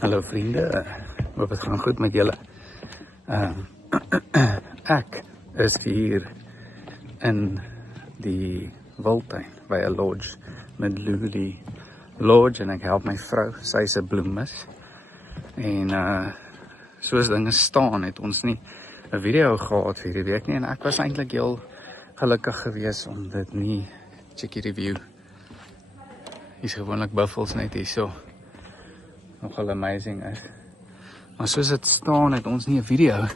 Hallo vriende, hoop het gaan goed met julle. Ek is hier in die Wildtuin by 'n lodge met Luli Lodge en ek help my vrou, sy's 'n bloemis. En soos dinge staan het ons nie 'n video gehad vir hierdie week nie en ek was eintlik heel gelukkig geweest om dit nie check hierdie view. Hier's gewoonlik buffels net hierso. Nogal amazing is. Maar soos dit staan het ons nie 'n video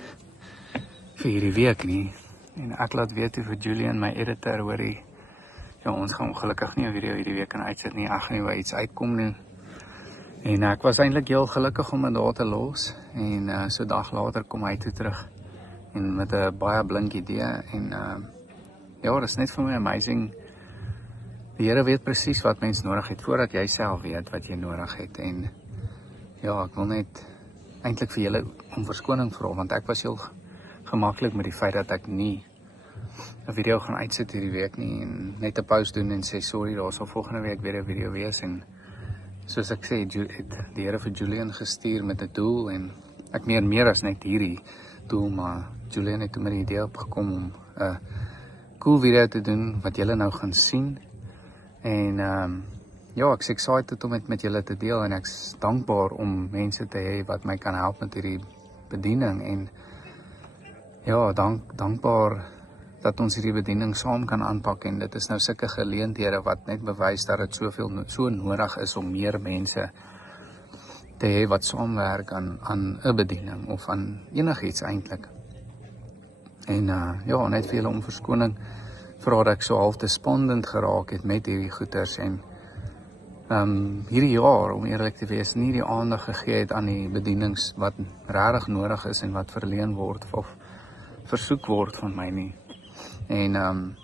vir hierdie week nie. En ek laat weet vir Julian, my editor, hoorie, ja, ons gaan ongelukkig nie 'n video hierdie week kan uitsit nie. Ek gaan nie waar iets uitkom nie. En ek was eintlik heel gelukkig om dit daar te los. En so 'n dag later kom hy toe terug. En met 'n baie blink idee. En ja, dit is net vir my amazing. Die Here weet presies wat mens nodig het, voordat jy self weet wat jy nodig het. En ja, ek wil net eintlik vir julle om verskoning vra, want ek was heel gemaklik met die feit dat ek nie 'n video gaan uitsit hierdie week nie en net 'n post doen en sê sorry, daar sal volgende week weer 'n video wees. En soos ek sê, het die Here vir Julian gestuur met 'n doel en ek meer as net hierdie doel, maar Julian het met die idee opgekom om 'n cool video te doen wat julle nou gaan sien. En ja, ek's excited om dit met julle te deel en ek's dankbaar om mense te hê wat my kan help met hierdie bediening. En ja, dankbaar dat ons hierdie bediening saam kan aanpak. En dit is nou sulke geleenthede wat net bewys dat dit so nodig is om meer mense te hê wat saamwerk aan 'n bediening of aan enigiets eintlik. En ja, net vir julle om verskoning vra dat ek so half despondent geraak het met hierdie goeters en hierdie jaar, om eerlik te wees, nie die aandag gegee het aan die bedienings wat regtig nodig is en wat verleen word of versoek word van my nie. En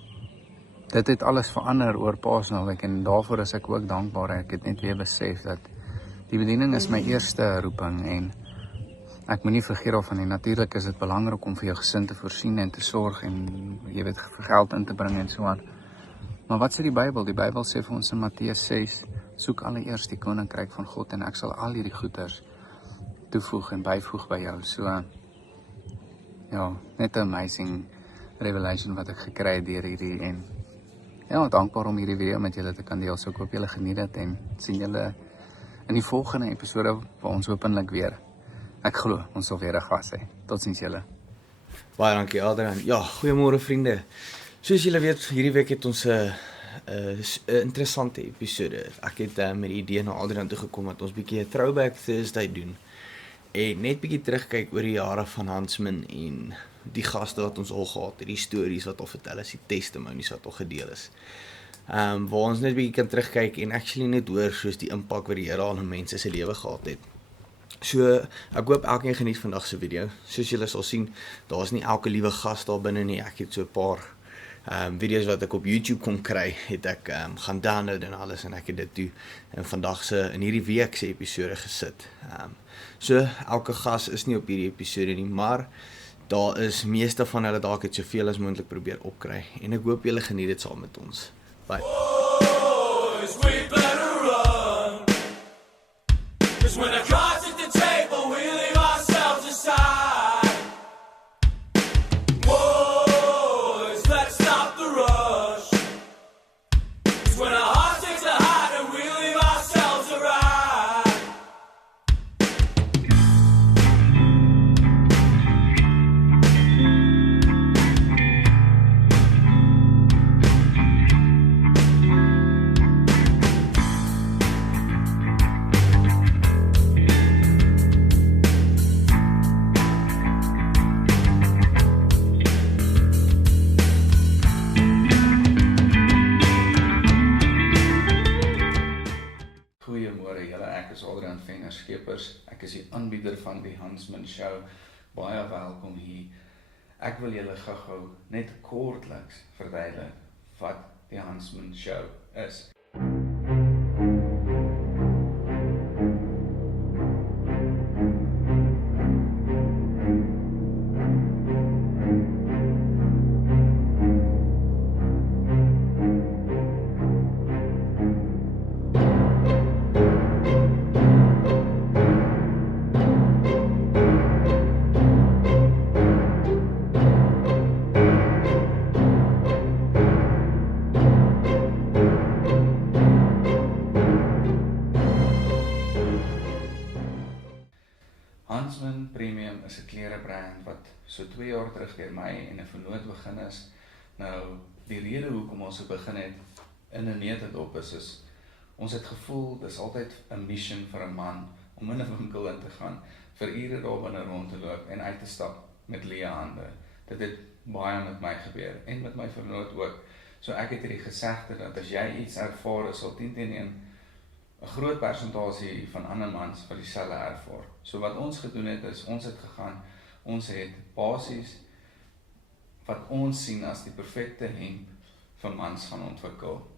dit het alles verander oor Paasnaweek en daarvoor is ek ook dankbaar. Ek het net weer besef dat die bediening is my eerste roeping en ek moet nie vergeet daarvan nie. Natuurlik is dit belangrik om vir jou gesin te voorsien en te sorg en jy weet vir geld in te bring en so aan. Maar wat sê die Bybel? Die Bybel sê vir ons in Matteus 6, soek allereers die koninkryk van God en ek sal al hierdie goeders toevoeg en byvoeg by jou. So ja, net 'n amazing revelation wat ek gekry het deur hierdie en ja, dankbaar om hierdie video met julle te kan deel. So ek hoop julle geniet dit en sien julle in die volgende episode waar ons hopelik weer, ek glo, ons sal weer 'n gas hê. Totsiens julle. Baie dankie Adrian. Ja, goeiemôre vriende. Soos julle weet, hierdie week het ons 'n interessante episode. Ek het met die idee na Adrian toe gekom dat ons bietjie 'n throwback Thursday doen en net bietjie terugkyk oor die jare van Hansman en die gaste wat ons al gehad het, die stories wat al vertel is, die testimonies wat al gedeel is. Waar ons net bietjie kan terugkyk en actually net hoor soos die impak wat die Here aan mense se lewe gehad het. So, ek hoop elkeen geniet vandag se video. Soos julle sal sien, daar's nie elke liewe gas daar binne nie. Ek het so 'n paar video's wat ek op YouTube kon kry, het ek gaan download en alles en ek het dit toe in hierdie week se episode gesit. So, elke gas is nie op hierdie episode nie, maar daar is meeste van hulle dalk het soveel as moontlik probeer opkry en ek hoop julle geniet dit saam met ons. Bye. Boys, we better run. 'Cause when the cards at the table, we leave ourselves aside. Boys, let's stop the rush. 'Cause when our heart takes a hide and we leave ourselves a ride. Goeiemôre julle, ek is Adrian Venner-Skeepers. Ek is die aanbieder van die Hansman Show. Baie welkom hier. Ek wil julle gou net kortliks verduidelik wat die Hansman Show is. Huntsman Premium is 'n klerebrand wat so 2 jaar terug deur my en 'n vernoot begin is. Nou, die rede hoekom ons so begin het in 'n neutedop is ons het gevoel dis altyd 'n mission vir 'n man om in 'n winkel in te gaan, vir ure daar binne rond te loop en uit te stap met leë hande. Dit het baie met my gebeur en met my vernoot ook. So ek het hierdie gesegde dat as jy iets ervaar, is sal 10 teenoor 1 'n groot persentasie van ander mans wat dieselfde ervaar. So wat ons gedoen het is, ons het gegaan, ons het basies wat ons sien as die perfekte hemp vir mans gaan ontwikkel.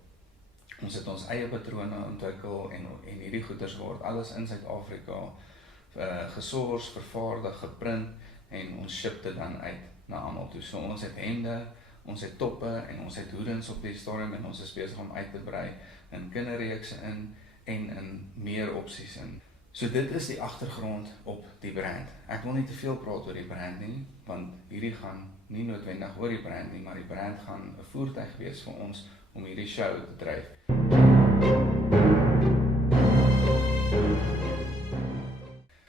Ons het ons eie patrone ontwikkel en hierdie goeders word alles in Suid-Afrika gesource, vervaardig, geprint en ons ship dit dan uit na almal toe. So ons het hemde, ons het toppe en ons het hoedens op die stadium en ons is besig om uit te brei in kinderreekse in en in meer opsies in. So dit is die agtergrond op die brand. Ek wil nie te veel praat oor die brand nie, want hierdie gaan nie noodwendig oor die brand nie, maar die brand gaan 'n voertuig wees vir ons om hierdie show te dryf.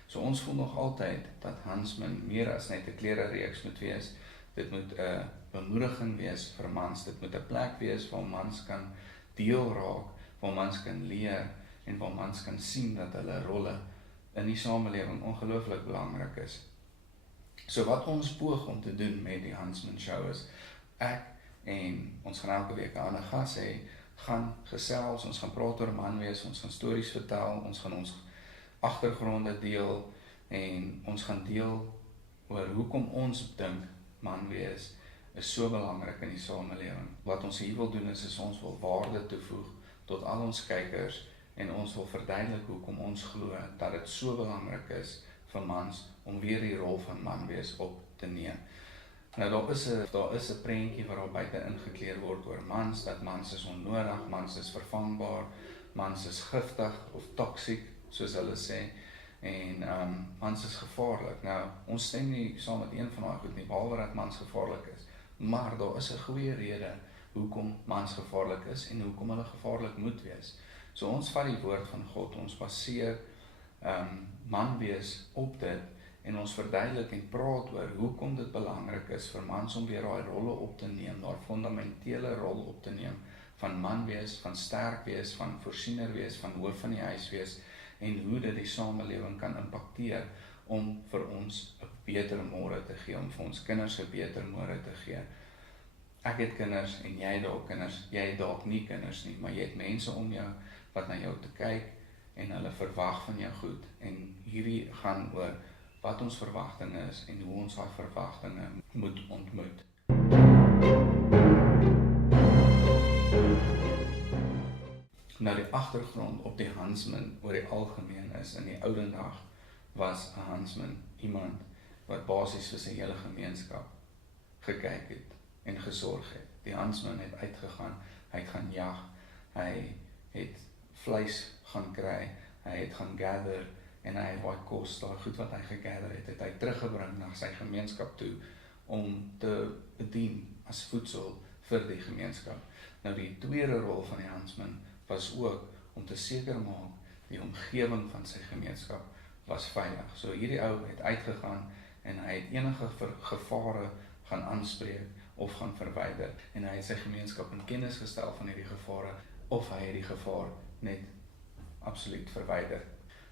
So ons voel nog altyd dat Huntsman meer as net 'n klerereeks moet wees. Dit moet 'n bemoediging wees vir mans, dit moet 'n plek wees waar mans kan deel raak, waar mans kan leer en waar mans kan sien dat hulle rolle in die samelewing ongelooflik belangrik is. So wat ons poog om te doen met die Huntsman show is, ek en ons gaan elke week 'n ander gas hê, gaan gesels, ons gaan praat oor man wees, ons gaan stories vertel, ons gaan ons agtergronde deel en ons gaan deel oor hoekom ons dink man wees is so belangrik in die samelewing. Wat ons hier wil doen is ons wil waarde toevoeg tot al ons kykers en ons wil verduidelik hoekom ons glo dat dit so belangrik is vir mans om weer die rol van man wees op te neem. Nou daar is 'n prentjie wat daar buite ingekleer word oor mans, dat mans is onnodig, mans is vervangbaar, mans is giftig of toksiek, soos hulle sê, en mans is gevaarlik. Nou, ons stem nie saam met een van daai goed nie, behalwe dat mans gevaarlik is. Maar daar is 'n goeie rede hoekom mans gevaarlik is en hoekom hulle gevaarlik moet wees. So ons vat die woord van God, ons baseer man wees op dit en ons verduidelik en praat oor hoekom dit belangrik is vir mans om weer daai rolle op te neem, daai fundamentele rol op te neem van man wees, van sterk wees, van voorsiener wees, van hoof van die huis wees en hoe dit die samelewing kan impakteer om vir ons 'n beter môre te gee, om vir ons kinders 'n beter môre te gee. Ek het kinders en jy het dalk kinders, jy het dalk nie kinders nie, maar jy het mense om jou wat na jou te kyk en hulle verwag van jou goed. En hierdie gaan oor wat ons verwagtinge is en hoe ons daai verwagtinge moet ontmoet. Nou die agtergrond op die Huntsman oor die algemeen is in die ou dag was 'n Huntsman iemand wat basies vir sy hele gemeenskap gekyk het en gesorg het. Die Huntsman het uitgegaan, hy het gaan jag, hy het vleis gaan kry, hy het gaan gather en hy het baie kos, daai goed wat hy gegather het hy teruggebring na sy gemeenskap toe om te bedien as voedsel vir die gemeenskap. Nou die tweede rol van die Huntsman was ook om te seker maak die omgewing van sy gemeenskap was veilig. So hierdie ou het uitgegaan en hy het enige gevare gaan aanspreek of gaan verwyder en hy het sy gemeenskap in kennis gestel van hierdie gevare of hy het die gevaar net absoluut verwyder.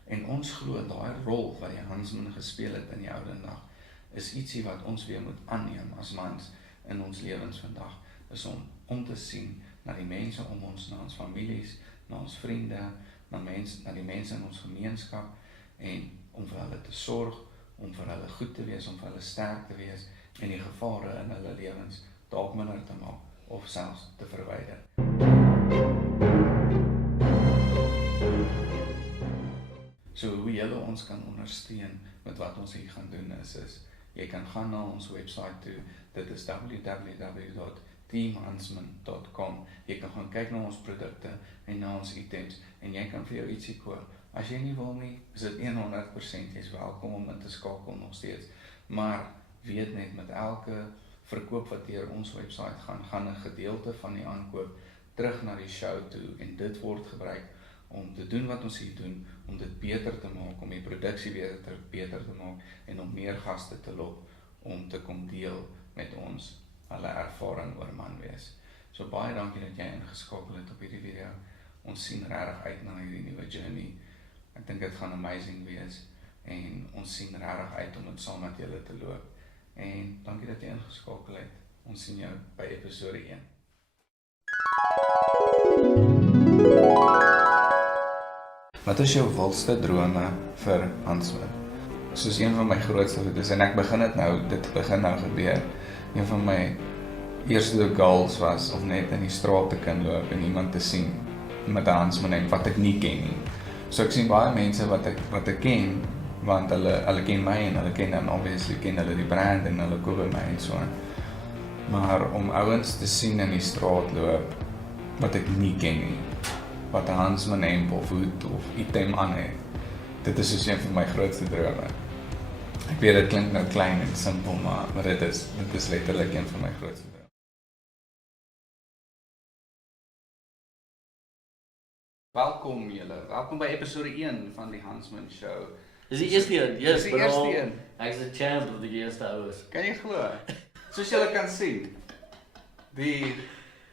En ons glo daai rol wat die Huntsman gespeel het in die ou dag is ietsie wat ons weer moet aanneem as mans in ons lewens vandag, is om te sien na die mense om ons, na ons families, na ons vriende, na die mense in ons gemeenskap en om vir hulle te sorg, om vir hulle goed te wees, om vir hulle sterk te wees en die gevare in hulle lewens dalk minder te maak of selfs te verwyder. So hoe julle ons kan ondersteun met wat ons hier gaan doen is jy kan gaan na ons website toe, dit is www.teamhuntsman.com. Jy kan gaan kyk na ons produkte en na ons items en jy kan vir jou ietsie koop. As jy nie wil nie, is dit 100% jy is welkom om in te skakel nog steeds. Maar weet net met elke verkoop wat deur ons website gaan 'n gedeelte van die aankoop terug na die show toe en dit word gebruik om te doen wat ons hier doen, om dit beter te maak, om die produksie beter te maak en om meer gaste te lok om te kom deel met ons hulle ervaring oor man wees. So baie dankie dat jy ingeskakel het op hierdie video. Ons sien regtig uit na hierdie nuwe journey. Ek dink dit gaan amazing wees en ons sien regtig uit om dit saam met julle te loop. En dankie dat jy ingeskakel het. Ons sien jou by episode 1. Wat is jou wildste drome vir Hansman? Soos een van my grootste is, en ek begin dit begin nou gebeur. Een van my eerste goals was om net in die straat te kan loop en iemand te sien met 'n Hansman wat ek nie ken nie. So ek sien baie mense wat ek ken, want hulle ken my en hulle ken dan obviously ken hulle die brand en hulle koop by my en so aan. Maar om ouens te sien in die straat loop wat ek nie ken nie, wat 'n Hansman hemp of hoed of item aan het, dit is soos een van my grootste drome. Ek weet dit klink nou klein en simpel, maar dit is letterlik een van my grootste drome. Welkom julle, welkom by episode 1 van die Hansman Show. Is die eerste een? Yes, Dis die eerste een. Ek is 'n champ of die eerste ouers. Kan jy glo? Soos julle kan sien, die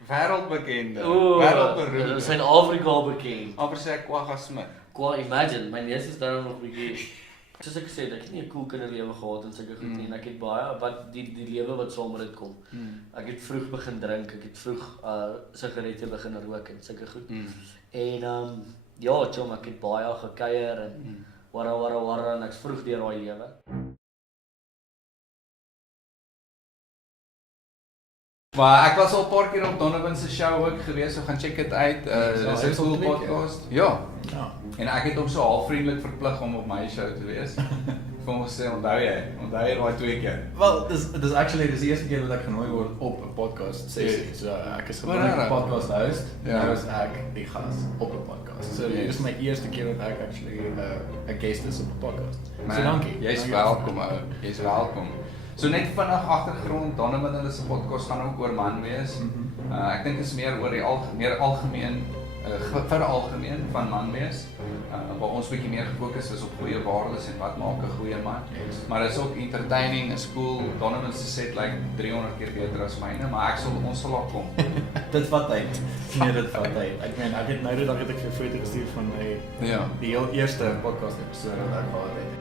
wêreldbekende, wêreldberoemde, Suid-Afrika bekend. amper sê ek Kwagga Smith. Qua imagine, my neus is daar nog 'n bietjie. Soos ek gesê het, ek het nie 'n cool kinderlewe gehad en sulke goed nie. En ek het baie wat die lewe wat saam met dit kom. Ek het vroeg begin drink, ek het vroeg sigarette begin rook en sulke goed. En ja, chom, ek het baie gekuier en wara en ek's vroeg deur daai lewe. Maar ek was al 'n paar keer op Donovan se show ook gewees, so gaan check dit uit. Dis 'n cool podcast. Ja. En ek het hom so half vriendelik verplig om op my show te wees. Vir ons sê, onthou jy daai 2 keer. Wel, dis actually die eerste keer dat ek genooi word op 'n podcast sessie. So ek is gewoonlik 'n podcast host. Ja. Nou is ek die gas op 'n podcast. So dit is my eerste keer dat ek actually 'n guest is op 'n podcast. So dankie. Jy's welkom ou. Jy's welkom. So net vinnig agtergrond, Donovan se podcast gaan ook oor man wees. Ek dink dit is meer oor die algemeen vir algemeen van man wees. Waar ons bietjie meer gefokus is op goeie waardes en wat maak 'n goeie man. Maar dit is ook entertaining, is cool. Donovan se set lyk 300 keer beter as myne, maar ons sal daar kom. Dit vat tyd. Nee, dit vat tyd. Ek meen, ek het nou die dag het ek vir foto gestuur van my die heel eerste podcast episode wat ek gehad het.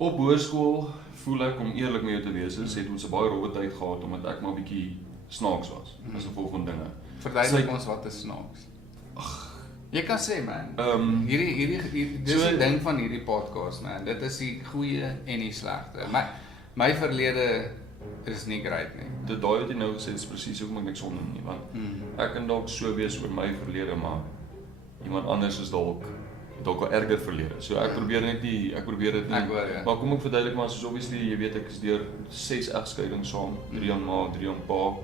Op hoërskool voel ek om eerlik met jou te wees, het ons 'n baie rowwe tyd gehad omdat ek maar bietjie snaaks was as gevolg van dinge. Verduidelik ons wat is snaaks. Jy kan sê man. Hierdie dis die ding van hierdie podcast man. Dit is die goeie en die slegte. My verlede is nie great nie. Dit daai wat jy nou gesê is presies hoekom ek niks onder nie, want ek kan dalk so wees oor my verlede, maar iemand anders is dalk 'n erger verlede. So ek probeer dit nie. Ek hoor, ja. Maar kom ek verduidelik maar soos obviously jy weet ek is deur 6 egskeidings saam, 3 aan ma, 3 aan pa.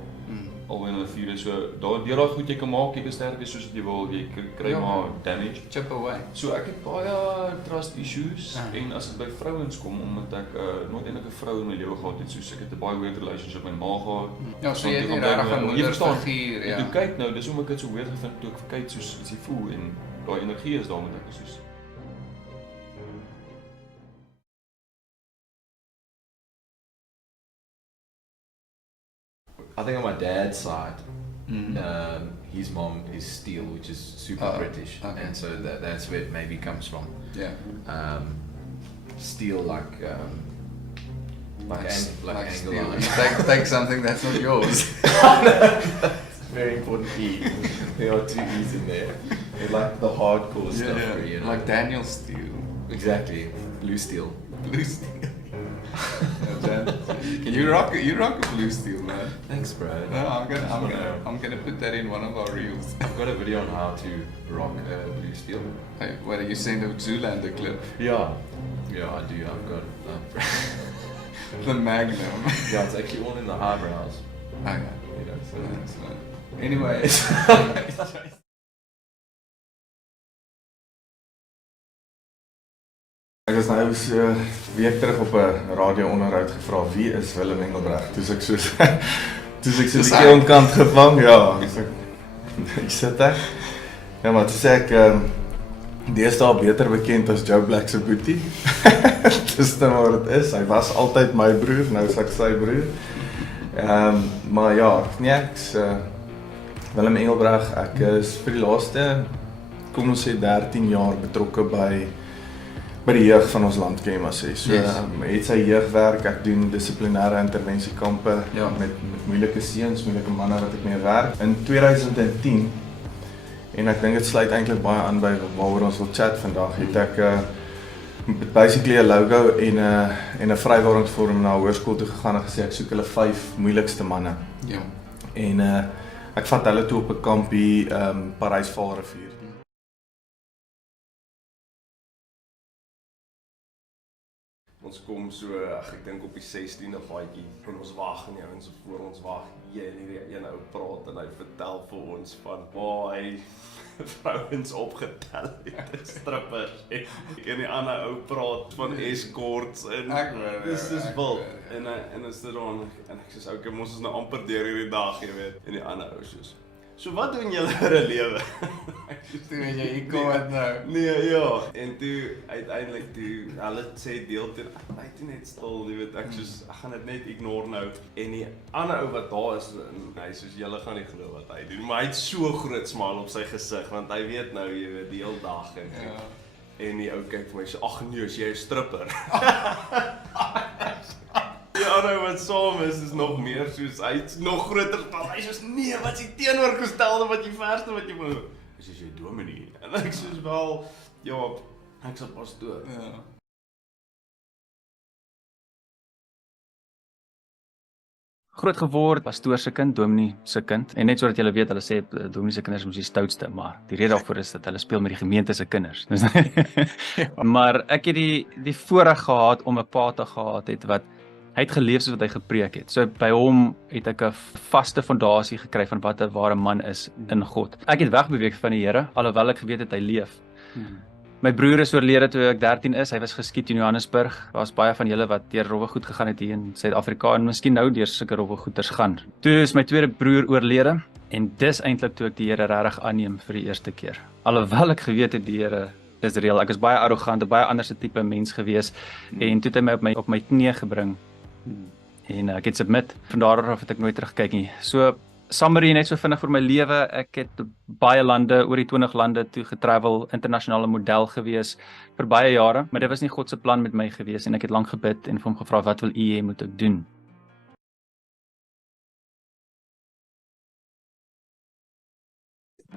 Albei in 'n 4, so deur daai goed jy kan maak, jy kan sterk wees soos wat jy wil, jy kry maar damage. Chip away. So ek het baie trust issues en as dit by vrouens kom, omdat ek nooit eintlik 'n vrou in my lewe gehad het, soos ek het 'n baie weird relationship met my ma gehad. Ja, so jy het nie regtig 'n moederfiguur, ja. Jy kyk nou, dis hoe ek dit so weird gevind toe ek kyk soos jy voel en daai energie is daar met ek soos I think on my dad's side, his mom is steel, which is super British, and so that's where it maybe comes from. Yeah. Steel like angle line. Take something that's not yours. Very important key. There are 2 E's in there. They like the hardcore stuff, you know. Like Daniel Steele. Exactly. Blue steel. Blue Steel. Can you rock a Blue Steel, man? Thanks, bro. No, I'm gonna put that in one of our reels. I've got a video on how to rock blue steel. Hey, what are you saying, the Zoolander clip? Yeah, I do. I've got The Magnum. yeah, it's actually all in the eyebrows. Okay. You know, so That's fine. Anyway. Ek is nou so week terug op 'n radio-onderhoud gevra wie is Willem Engelbrecht. Toe ek so 'n bietjie onkant gevang, ja. Ek sit ek. Ja, maar toe sê ek deesdae beter bekend as Joe Black se boetie. Dis nou wat dit is. Hy was altyd my broer, nou is ek sy broer. Maar ja, nee, ek's Willem Engelbrecht. Ek is vir die laaste, kom ons sê 13 jaar betrokke by die jeug van ons land, kan jy maar sê. So, het sy jeugwerk, ek doen dissiplinêre intervensiekampe met moeilike seuns, moeilike manne wat ek mee werk. In 2010, en ek dink dit sluit eintlik baie aan by waaroor ons wil chat vandag, het ek basically 'n logo en 'n vrywaringsvorm na 'n hoërskool toe gegaan en gesê ek soek hulle 5 moeilikste manne. Ja. En ek vat hulle toe op 'n kampie Parys-Vaalrivier. Ons kom so, ek dink op die 16de paadjie en ons wag en die ouens voor ons wag. En hierdie een ou praat en hy vertel vir ons van waar hy vrouens opgetel het, strippers en die ander ou praat van escorts en dis wild. En is dit dan en ek sê okay, ons is nou amper deur hierdie dag, jy weet. En die ander ou sê so wat doen julle vir 'n lewe? Toe en jy hier kom het nou. Nee, ja. En toe uiteindelik toe hulle sê deel toe hy toe net stil, jy weet, ek gaan dit net ignore nou. En die ander ou wat daar is, hy soos julle gaan nie glo wat hy doen, maar hy het so groot smile op sy gesig want hy weet nou, jy weet, die hele dag en en die ou kyk vir my so ag nee, as jy 'n stripper. Die ander wat saam is nog meer soos hy's nog groter dan hy soos nee, wat is die teenoorgestelde wat jy verste wat jy wil. As jy dominee. En ek soos wel ja, ek's 'n pastoor. Ja. Groot geword, pastoor se kind, dominee se kind. En net sodat julle weet, hulle sê dominee se kinders is die stoutste, maar die rede daarvoor is dat hulle speel met die gemeente se kinders. Maar ek het die voorreg gehad om 'n pa te gehad het wat hy het geleef soos wat hy gepreek het. So by hom het ek 'n vaste fondasie gekry van wat 'n ware man is in God. Ek het wegbeweeg van die Here, alhoewel ek geweet het hy leef. My broer is oorlede toe ek 13 is. Hy was geskiet in Johannesburg. Daar's baie van julle wat deur rowwe goed gegaan het hier in Suid-Afrika en miskien nou deur sulke rowwe goeters gaan. Toe is my tweede broer oorlede en dis eintlik toe ek die Here regtig aanneem vir die eerste keer. Alhoewel ek geweet het die Here is reël. Ek is baie arrogant, 'n baie anderste tipe mens gewees en toe het hy my op my knie gebring. En ek het submit. Van daar af het ek nooit teruggekyk nie. So summary net so vinnig vir my lewe. Ek het baie lande, oor die 20 lande toe getravel, internasionale model gewees vir baie jare, maar dit was nie God se plan met my gewees en ek het lank gebid en vir hom gevra wat wil U hê moet ek doen?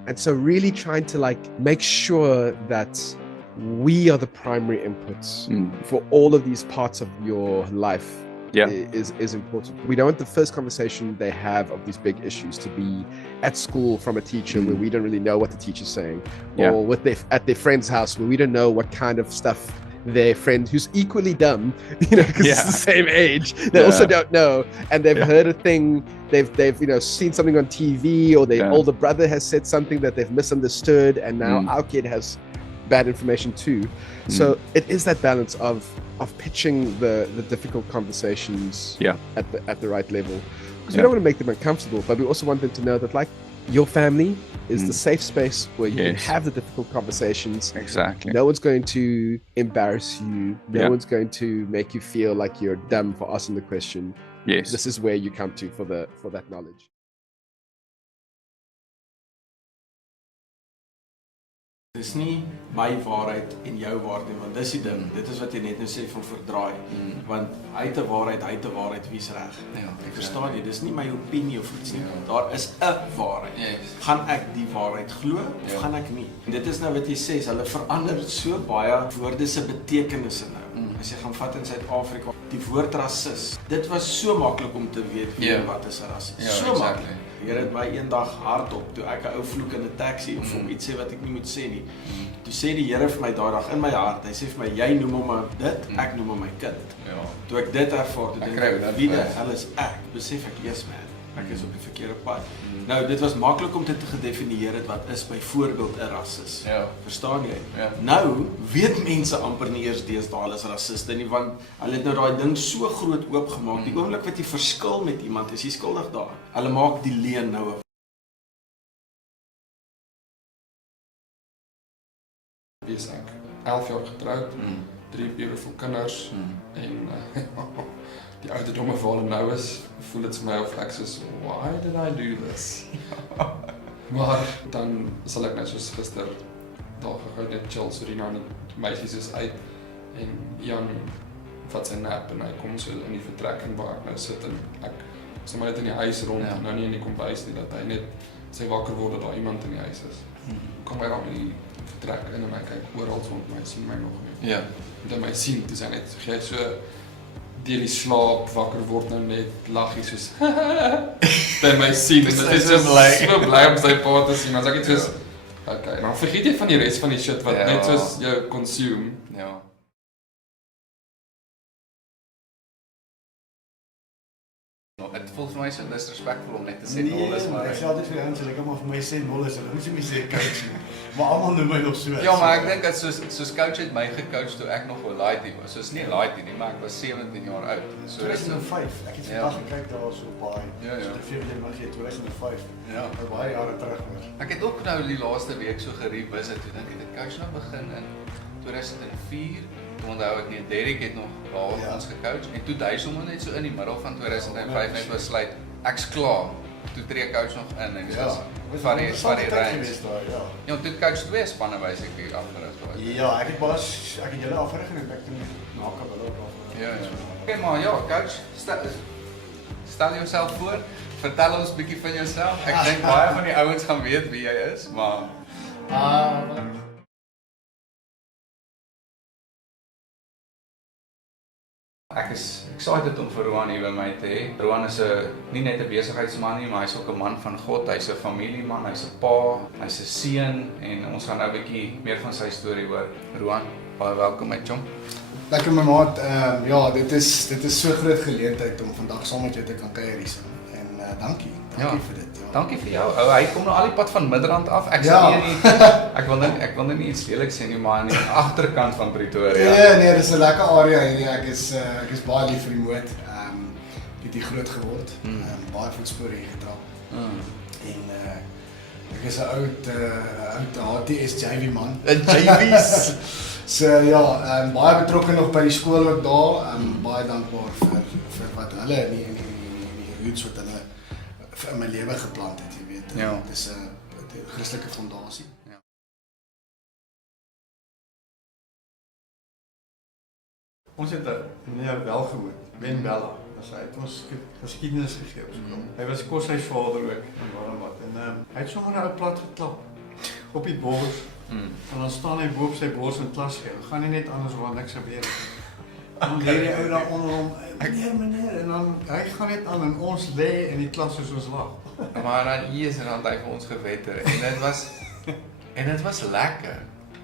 And so really trying to make sure that we are the primary inputs for all of these parts of your life. Is important. We don't want the first conversation they have of these big issues to be at school from a teacher where we don't really know what the teacher's saying, or at their friend's house where we don't know what kind of stuff their friend who's equally dumb, because it's the same age, they also don't know, and they've heard a thing, they've seen something on TV, or their older brother has said something that they've misunderstood, and now our kid has bad information too. So it is that balance of pitching the difficult conversations at the right level, because we don't want to make them uncomfortable, but we also want them to know that your family is the safe space where you can have the difficult conversations. Exactly. No one's going to embarrass you. No one's going to make you feel like you're dumb for asking the question. Yes. This is where you come to for that knowledge. Dis nie my waarheid en jou waarheid nie, want dis die ding. Dit is wat jy net nou sê van verdraai. Want hy het 'n waarheid, wie's reg? Ja, ek verstaan jy, dis nie my opinie of iets nie. Daar is 'n waarheid. Gaan ek die waarheid glo of gaan ek nie? En dit is nou wat jy sê, hulle verander so baie woorde se betekenisse nou. As jy gaan vat in Suid-Afrika, die woord rasis. Dit was so maklik om te weet wat is 'n rasis. So maklik. Die Here het my eendag hardop toe ek 'n ou vloek in 'n taxi of hom iets sê wat ek nie moet sê nie. Toe sê die Here vir my daai dag in my hart, hy sê vir my jy noem hom dit, ek noem hom my kind. Ja. Toe ek dit ervaar, toe dink ek wie die hel is ek? Besef ek, yes man. ek is op die verkeerde pad. Nou, dit was maklik om dit te gedefinieer het wat is byvoorbeeld 'n rasis. Ja. Verstaan jy? Ja. Nou weet mense amper nie eers deesdae hulle is rasiste nie, want hulle het nou daai ding so groot oopgemaak. Die oomblik wat jy verskil met iemand, is jy skuldig daar. Hulle maak die leuen nou 'n wees ek 11 jaar getroud, 3 beautiful kinders en die ouderdomme waar hulle nou is, voel dit vir my of ek soos, why did I do this? Maar dan sal ek net soos gister daar gehou net chill, so die meisies is uit en Jan vat sy nap en hy kom so in die vertrek en waar ek nou sit en ek sê maar net in die huis rond, nou nie in die kombuis nie, dat hy net sê wakker word dat daar iemand in die huis is. Kom hy dan in die vertrek in en hy kyk oral rond my, sien my nog nie. Ja. En dan my sien, toe sy net, jy so deur die slaap wakker word nou net lag hy soos dan my sien, dit is so bly om sy pa te sien, as ek het soos okay, dan vergeet jy van die res van die shit wat net soos jou consume. Ja. Het voel vir my so disrespectful om net te sê nul is, maar ek sê altyd vir ons, ek maar vir my sê nul is, hulle moet nie sê coach nie. Maar almal noem my nog so. Ja, maar ek dink dat soos coach het my gecoach toe ek nog 'n laaitie was. Soos nie laaitie nie, maar ek was 17 jaar oud. So 2005. Ek het vandag gekyk daar so baie. Ja. Trofee wat jy mag gee 2005. Ja, baie jare terug hoor. Ek het ook nou die laaste week so gerevisit, toe dink ek het coach nou begin in 2004. Toe onthou ek nie, Derek het nog daar ons gecoach en toe hy sommer net so in die middel van 2005 net besluit, ek's klaar. Toe tree coach nog in en soos van die range. Ja, toe coach 2 spanne basically afgerig. Ja, ek het julle afgerig en ek toe na Kabelo af. Ja. Okay, maar ja, coach, stel jouself voor. Vertel ons 'n bietjie van jouself. Ek dink baie van die ouens gaan weet wie jy is, maar ek is excited om vir Roan hier by my te hê. Roan is nie net 'n besigheidsman nie, maar hy's ook 'n man van God. Hy's 'n familieman, hy's 'n pa, hy's 'n seun en ons gaan nou 'n bietjie meer van sy storie hoor. Roan, baie welkom my chom. Lekker my maat. Ja, dit is so groot geleentheid om vandag saam met jou te kan kuier hier. En dankie vir dit. Ja. Dankie vir jou. Hy kom nou al die pad van Midrand af. Ek wil nie iets lelik sê nie, maar aan die agterkant van Pretoria. Nee, dis 'n lekker area hier. Ek is baie lief vir die moed. Het hier groot geword. Baie voetspore hier getrap. En ek is 'n oud HTS JV man. JV's. So ja, baie betrokke nog by die skool ook daar. Baie dankbaar vir wat hulle in die roots wat hulle in my lewe geplant het, jy weet. Ja. Dis 'n Christelike fondasie. Ja. Ons het 'n meneer Welgemoed, Ben Bella. Hy het ons geskiedenis gegee op skool. Hy was koshuisvader ook en wat. En hy het sommer 'n ou plat geklap op die bors. En dan staan hy bo op sy bors in klas gee. Gaan nie net anders waar niks gebeur nie. Dan lê die ou daar onder hom, meneer, en dan hy gaan net aan en ons lê in die klas soos ons lag. Maar dan hier is en dan hy vir ons gewetter en dit was lekker.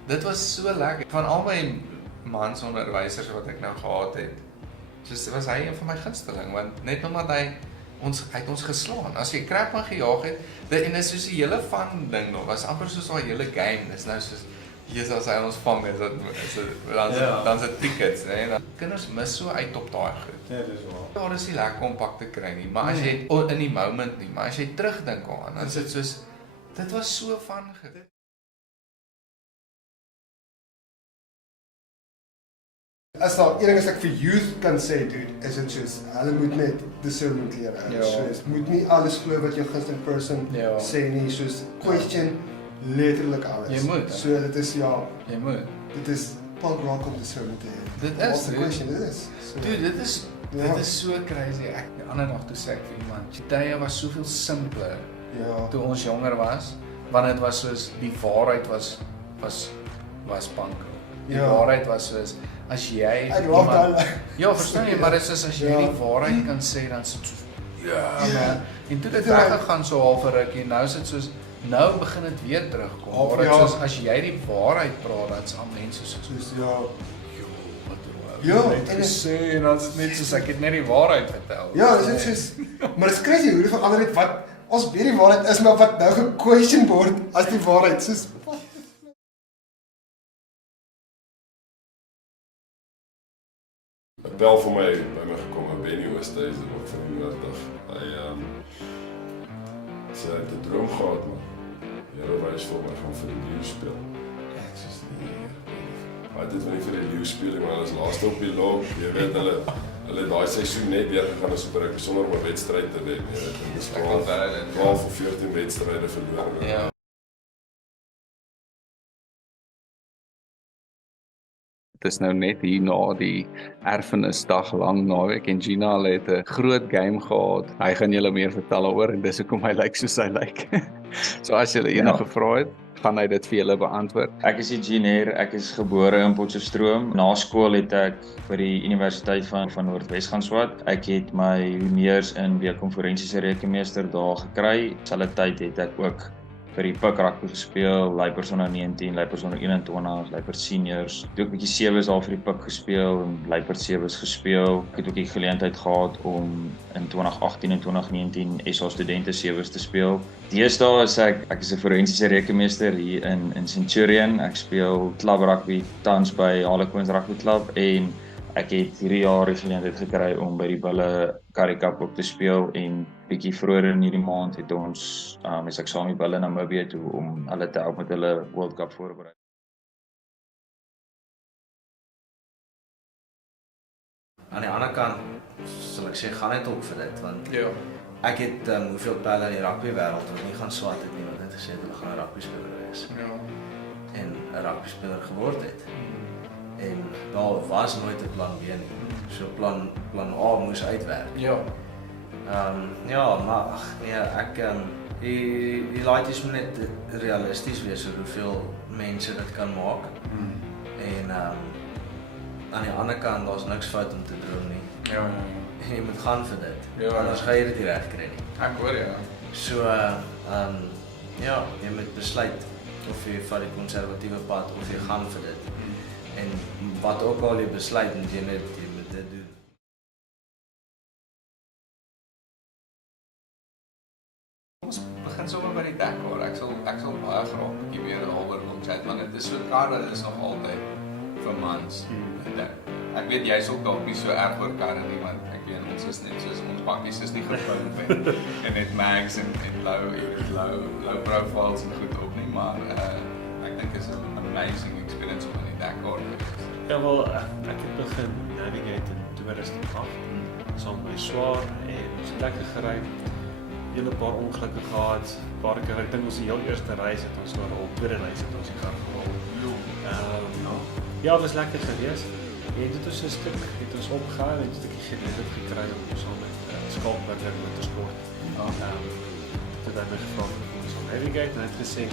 Dit was so lekker. Van al my mansonderwysers wat ek nou gehad het, soos was hy een van my gunsteling, want net omdat hy het ons geslaan. As jy krap gejaag het, en dit is soos die hele fun ding nog, was amper soos daai hele game, dis nou soos hier as hy ons vang, dan se tickets, nee. Kinders mis so uit op daai goed. Ja, dis waar. Daar is nie lekker om pak te kry nie, maar as jy in die moment nie, maar as jy terugdink aan, dan is dit soos dit was so fun geweest. As daar een ding as ek vir youth kan sê, dude, is dit soos hulle moet net discernment leer. Soos moet nie alles glo wat jou gunsteling person sê nie, soos question letterlik alles. Jy moet. So dit is jy moet. Dit is punk rock om discernment te hê. Dit is die question, dit is. Dude, dit is so crazy. Ek die ander dag toe sê ek vir iemand, die tye was soveel simpeler. Ja. Toe ons jonger was, want dit was soos die waarheid was punk. Die waarheid was soos as jy ja, verstaan jy, maar dit is as jy die waarheid kan sê dan sit so man. En toe dit weggegaan so half 'n rukkie, nou is dit soos nou begin dit weer terugkom. Maar dit soos as jy die waarheid praat, dan's al mense soos ja, wat Ja, net gesê en dan is dit net soos ek het net die waarheid vertel. Ja, dis net soos maar dit is crazy hoe dit verander het wat ons weet die waarheid is maar wat nou ge-question word as die waarheid soos Het bel vir my by my gekom, Benny Oosthuizen ook van die Noordag. Hy sê hy het 'n droom gehad, man. Here wys vir my gaan vir die leeu speel. Ek sê nee. Hy het dit nie vir die leeu speel, maar hulle is laaste op die log. Jy weet hulle daai seisoen net weer gegaan as Super sonder om 'n wedstryd te wen. Jy weet, hulle het 12 of 14 wedstryde verloor. Ja. Dit is nou net hier na die erfenisdag lang naweek en Gina het 'n groot game gehad. Hy gaan julle meer vertel daaroor en dis hoekom hy lyk soos hy lyk. So as julle enige vrae het, gaan hy dit vir julle beantwoord. Ek is Eugene, ek is gebore in Potchefstroom. Na skool het ek by die Universiteit van Noordwes gaan swat. Ek het my honneurs in BCom forensiese rekenmeester daar gekry. Selfde tyd het ek ook vir die PUK rugby gespeel, Luipers onder 19, Luipers onder 21, Luipers seniors. Ek het ook 'n bietjie sewees daar vir die PUK gespeel en Luipers sewees gespeel. Ek het ook die geleentheid gehad om in 2018 en 2019 SA studente sewees te speel. Deesdae is ek is 'n forensiese rekenmeester hier in Centurion. Ek speel club rugby tans by Harlequins Rugby Club en ek het hierdie jaar die geleentheid gekry om by die Bulle Currie Cup ook te speel en bietjie vroeër in hierdie maand het ons is ek saam met Bulle Namibië toe om hulle te help met hulle World Cup voorberei. Aan die ander kant sal ek sê gaan net op vir dit want ek het hoeveel pelle in die rugby wêreld wat nie gaan swat het nie wat net gesê het hulle gaan 'n rugby speler wees. En 'n rugby speler geword het. En daar was nooit 'n plan B nie. So plan A moes uitwerk. Ja, maar ag nee, ek die laaitjies moet net realisties wees oor hoeveel mense dit kan maak. En aan die ander kant daar's niks fout om te droom nie. En jy moet gaan vir dit. Anders gaan jy dit nie reg kry nie. Ek hoor ja. So ja, jy moet besluit of jy vat die konservatiewe pad of jy gaan vir dit. En wat ook al jy besluit, moet jy moet dit doen. Ons begin sommer by die dekor. Ek sal baie graag 'n bietjie meer daaroor wil chat, want dit is so karre is nog altyd vir mans. Ek weet jy's ook dalk nie so erg oor karre nie, want ek weet ons is net soos ons bakkies is nie gepimp en net mags en low profiles en goed op nie, maar ek dink is 'n amazing experience om in die dekor te wees. Ja wel, ek het begin navigate in 2008 saam met Swaar en ons het lekker gery. Hele paar ongelukke gehad, paar keer ek dink ons die heel eerste reis het ons maar op tweede reis het ons die kar gerol. Ja, dit was lekker geweest. En dit is 'n stuk het ons opgehou en 'n stukkie geleentheid gekry om saam met Skalkberg te sport. Toe dan gevra om ons om navigate en hy het gesê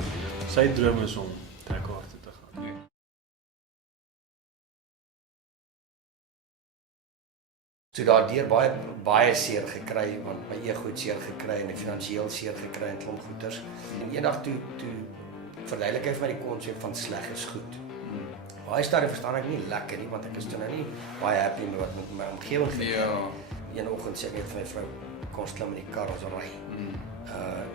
sy droom is om dekor te gaan. So daardeur baie seer gekry want my ego het seer gekry en finansiëel seer gekry en klomp goeders. En eendag toe verduidelik hy vir my die konsep van sleg is goed. Baie stadium verstaan ek nie lekker nie want ek is toe nou nie baie happy met wat met my omgewing gebeur. Een oggend sê ek net vir my vrou kom ons klim in die kar ons ry.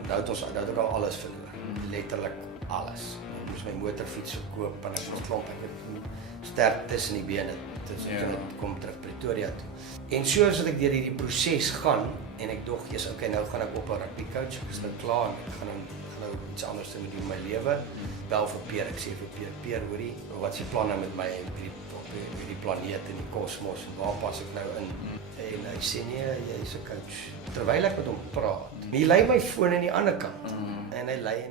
Nou het ons ook al alles verloor. Letterlik alles. Ek moes my motorfiets verkoop en ek was klomp ek het sterk tussen die bene. Dit kom terug Pretoria toe. En so as ek deur hierdie proses gaan en ek dog jy's okay nou gaan ek op 'n rugby coach ek is nou klaar en ek gaan nou iets anders doen met my lewe. Bel vir Peer, ek sê vir Peer, hoorie, wat is die plan nou met my en hierdie planeet en die kosmos, waar pas ek nou in? En hy sê nee, jy's 'n coach. Terwyl ek met hom praat, hy lei my foon aan die ander kant. En hy lei.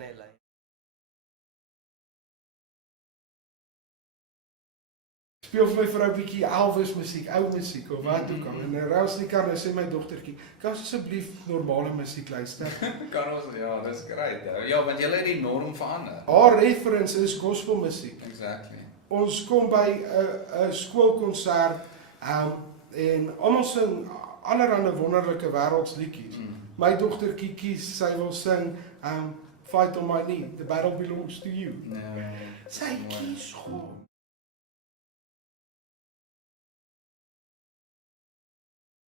Speel vir my vrou 'n bietjie Elvis musiek, ou musiek of wat ook al. En nou raus die kar en sê my dogtertjie, "Kan asseblief normale musiek luister?" Kan ons ja, dis great. Ja, want jy het die norm verander. Haar reference is gospelmusiek. Exactly. Ons kom by 'n skoolkonsert en almal sing allerlei wonderlike wêreldsliedjies. My dogtertjie kies, sy wil sing Fight on my knee, the battle belongs to you. Sy kies God.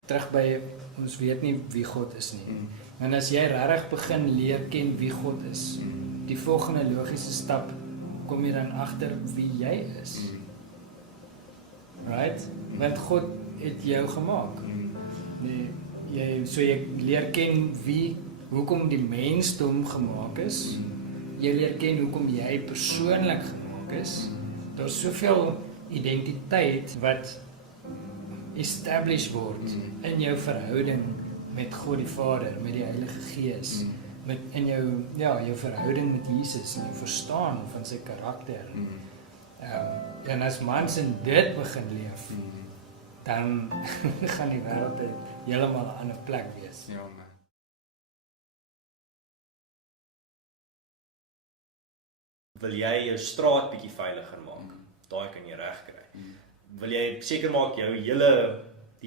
terug by ons weet nie wie God is nie. En as jy regtig begin leer ken wie God is, die volgende logiese stap kom jy dan agter wie jy is. Right? Want God het jou gemaak. Jy leer ken hoekom die mensdom gemaak is. Jy leer ken hoekom jy persoonlik gemaak is. Daar's soveel identiteit wat established word in jou verhouding met God die Vader, met die Heilige Gees, in jou verhouding met Jesus en jou verstaan van sy karakter. En as mans in dit begin leef, dan gaan die wêreld heeltemal 'n ander plek wees. Ja, man. Wil jy jou straat bietjie veiliger maak? Daai kan jy regkry. Wil jy seker maak die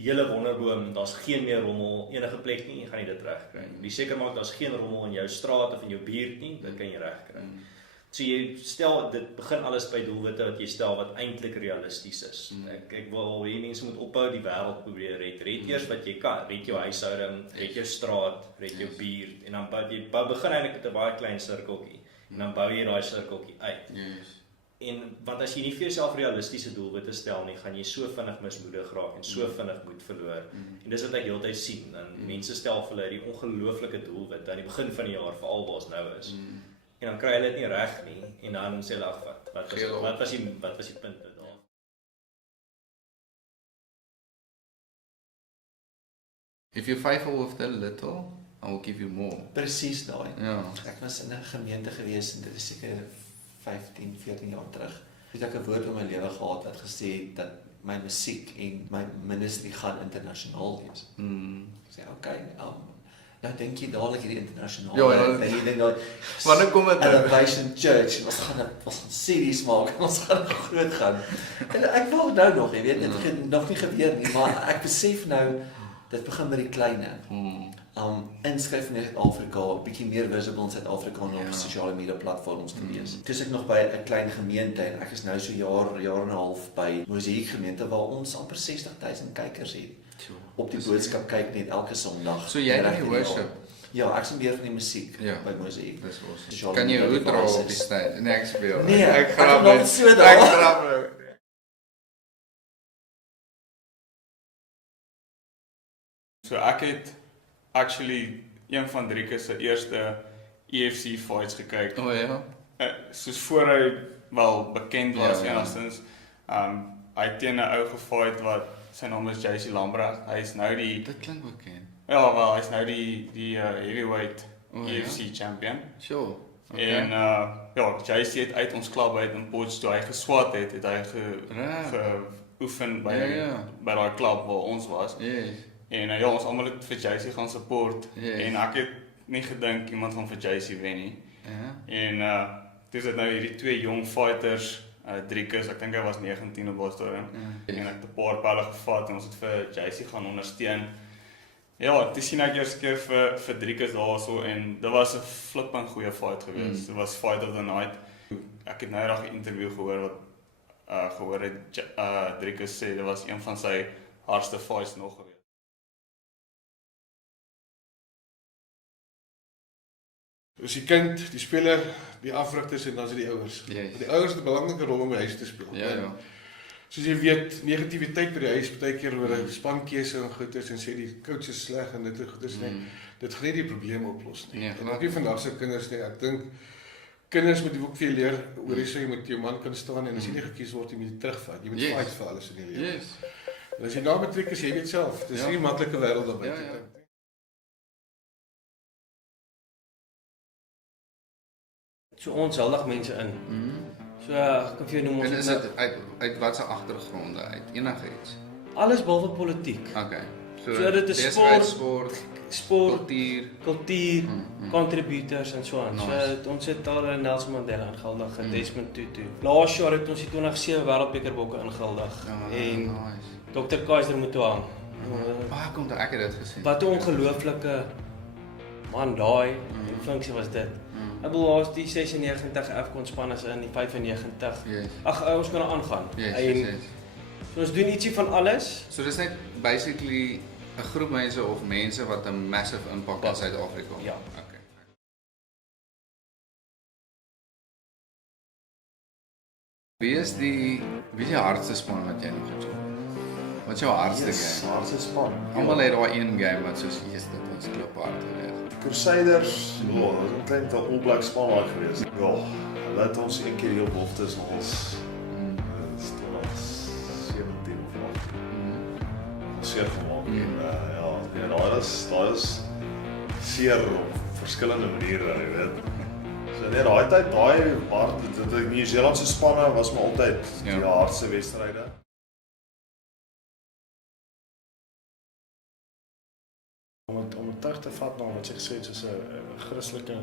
hele wonderboom, daar's geen meer rommel enige plek nie, gaan jy dit regkry. Wil jy seker maak daar's geen rommel in jou straat of in jou buurt nie, dit kan jy regkry. So jy stel, dit begin alles by doelwitte wat jy stel wat eintlik realisties is. Ek wil hê mense moet ophou die wêreld probeer red. Red eers wat jy kan. Red jou huishouding, red jou straat, red jou buurt en dan begin eintlik met 'n baie klein sirkeltjie. En dan bou jy daai sirkeltjie uit. En want as jy nie vir jouself realistiese doelwitte stel nie, gaan jy so vinnig mismoedig raak en so vinnig moed verloor. En dis wat ek heeltyd sien. Dan mense stel vir hulle die ongelooflike doelwitte aan die begin van die jaar, veral waar ons nou is. En dan kry hulle dit nie reg nie en dan sê hulle ag wat was die punte daar? If you're faithful with a little, I will give you more. Presies daai. Ja. Ek was in 'n gemeente gewees en dit is seker 15, 14 jaar terug. Het ek 'n woord in my lewe gehad wat gesê het dat my musiek en my ministry gaan internasionaal wees. Ek sê okay, nou dink jy dadelik hierdie internasionaal en jy dink dat wanneer kom dit Elevation Church, ons gaan series maak en ons gaan groot gaan. En ek wou nou nog, jy weet, dit het nog nie gebeur nie, maar ek besef nou dit begin met die kleine. Inskryf in Suid-Afrika, 'n bietjie meer visible in Suid-Afrika op sosiale media platforms te wees. Toe ek nog by 'n klein gemeente en ek is nou so jaar en 'n half by Mosaïek gemeente waar ons amper 60,000 kykers het. Op die boodskap kyk net elke Sondag. So jy doen die worship? Ja, ek is meer van die musiek by Mosaïek. Dis awesome. Kan jy hoe dra op die stage? Nee, ek speel. Nee, ek grap net. Ek grap nou. So ek het actually een van Driekus se eerste EFC fights gekyk. O ja. Soos voor hy wel bekend was enigstens. Hy het teen 'n ou gefight wat sy naam is JC Lambrecht. Hy is nou die Dit klink bekend. Ja, wel, hy is nou die heavyweight EFC champion. Sure. Okay. En JC het uit ons klub uit in Potchefstroom toe hy geswat het hy geoefen by daai klub waar ons was. En ons almal het vir JC gaan support en ek het nie gedink iemand gaan vir JC wen nie. En toe is dit nou hierdie twee jong fighters, Driekus, ek dink hy was 19 op daai stadium. En ek het 'n paar pelle gevat en ons het vir JC gaan ondersteun. Ja, toe sien ek eers keer vir Driekus daarso en dit was 'n flippend goeie fight geweest. Dit was fight of the night. Ek het nou reg 'n interview gehoor wat gehoor het Driekus sê dit was een van sy hardste fights nog geweest. Dus die kind, die speler, die afrigters en dan is die ouers. Die ouers het 'n belangrike rol om die huis te speel. Ja. Soos jy weet, negativiteit by die huis partykeer oor 'n spankeuse en goeders en sê die coach is sleg en dit en goeders nie. Dit gaan nie die probleem oplos nie. En ook nie vandag se kinders nie. Ek dink kinders moet ook veel leer oor hoe jy met jou man kan staan en as jy nie gekies word, jy moet terugvat. Jy moet fight vir alles in die lewe. En as jy daar betrek is, jy weet self, dis nie 'n maklike wêreld daar buite. So ons huldig mense in. So ek kan vir jou noem ons. En is dit uit watse agtergronde uit? Enigiets. Alles behalwe politiek. Okay. So dit is sport, kultuur, contributors en so aan. So ons het al Nelson Mandela ingehuldig, Desmond Tutu. Laas jaar het ons die 2007 Wêreldbeker bokke ingehuldig en Dr. Kaiser Motoang. Kom daar ek het dit gesien. Wat 'n ongelooflike man daai funksie was dit. Ek bedoel was die 96 Afcon span is in die 95. Ag ons kan aangaan. So ons doen ietsie van alles. So dis net basically 'n groep mense of mense wat 'n massive impak in Suid-Afrika. Ja. Okay. Wie is die hardste span wat jy nog gejoin het? Wat is jou hardste game? Hardste span. Almal het daai een game wat soos dit was kliphard geweest. Crusaders, ja, dit was 'n klein All Black span daar geweest. Ja, hulle het ons een keer heel beloftes nog ons 17 of 18. Seer gemaak en daai is seer op verskillende maniere, jy weet. So net daai tyd, die Nieu-Seelandse spanne was maar altyd die hardste wedstryde. Om het terug te vat na wat jy gesê het, soos 'n Christelike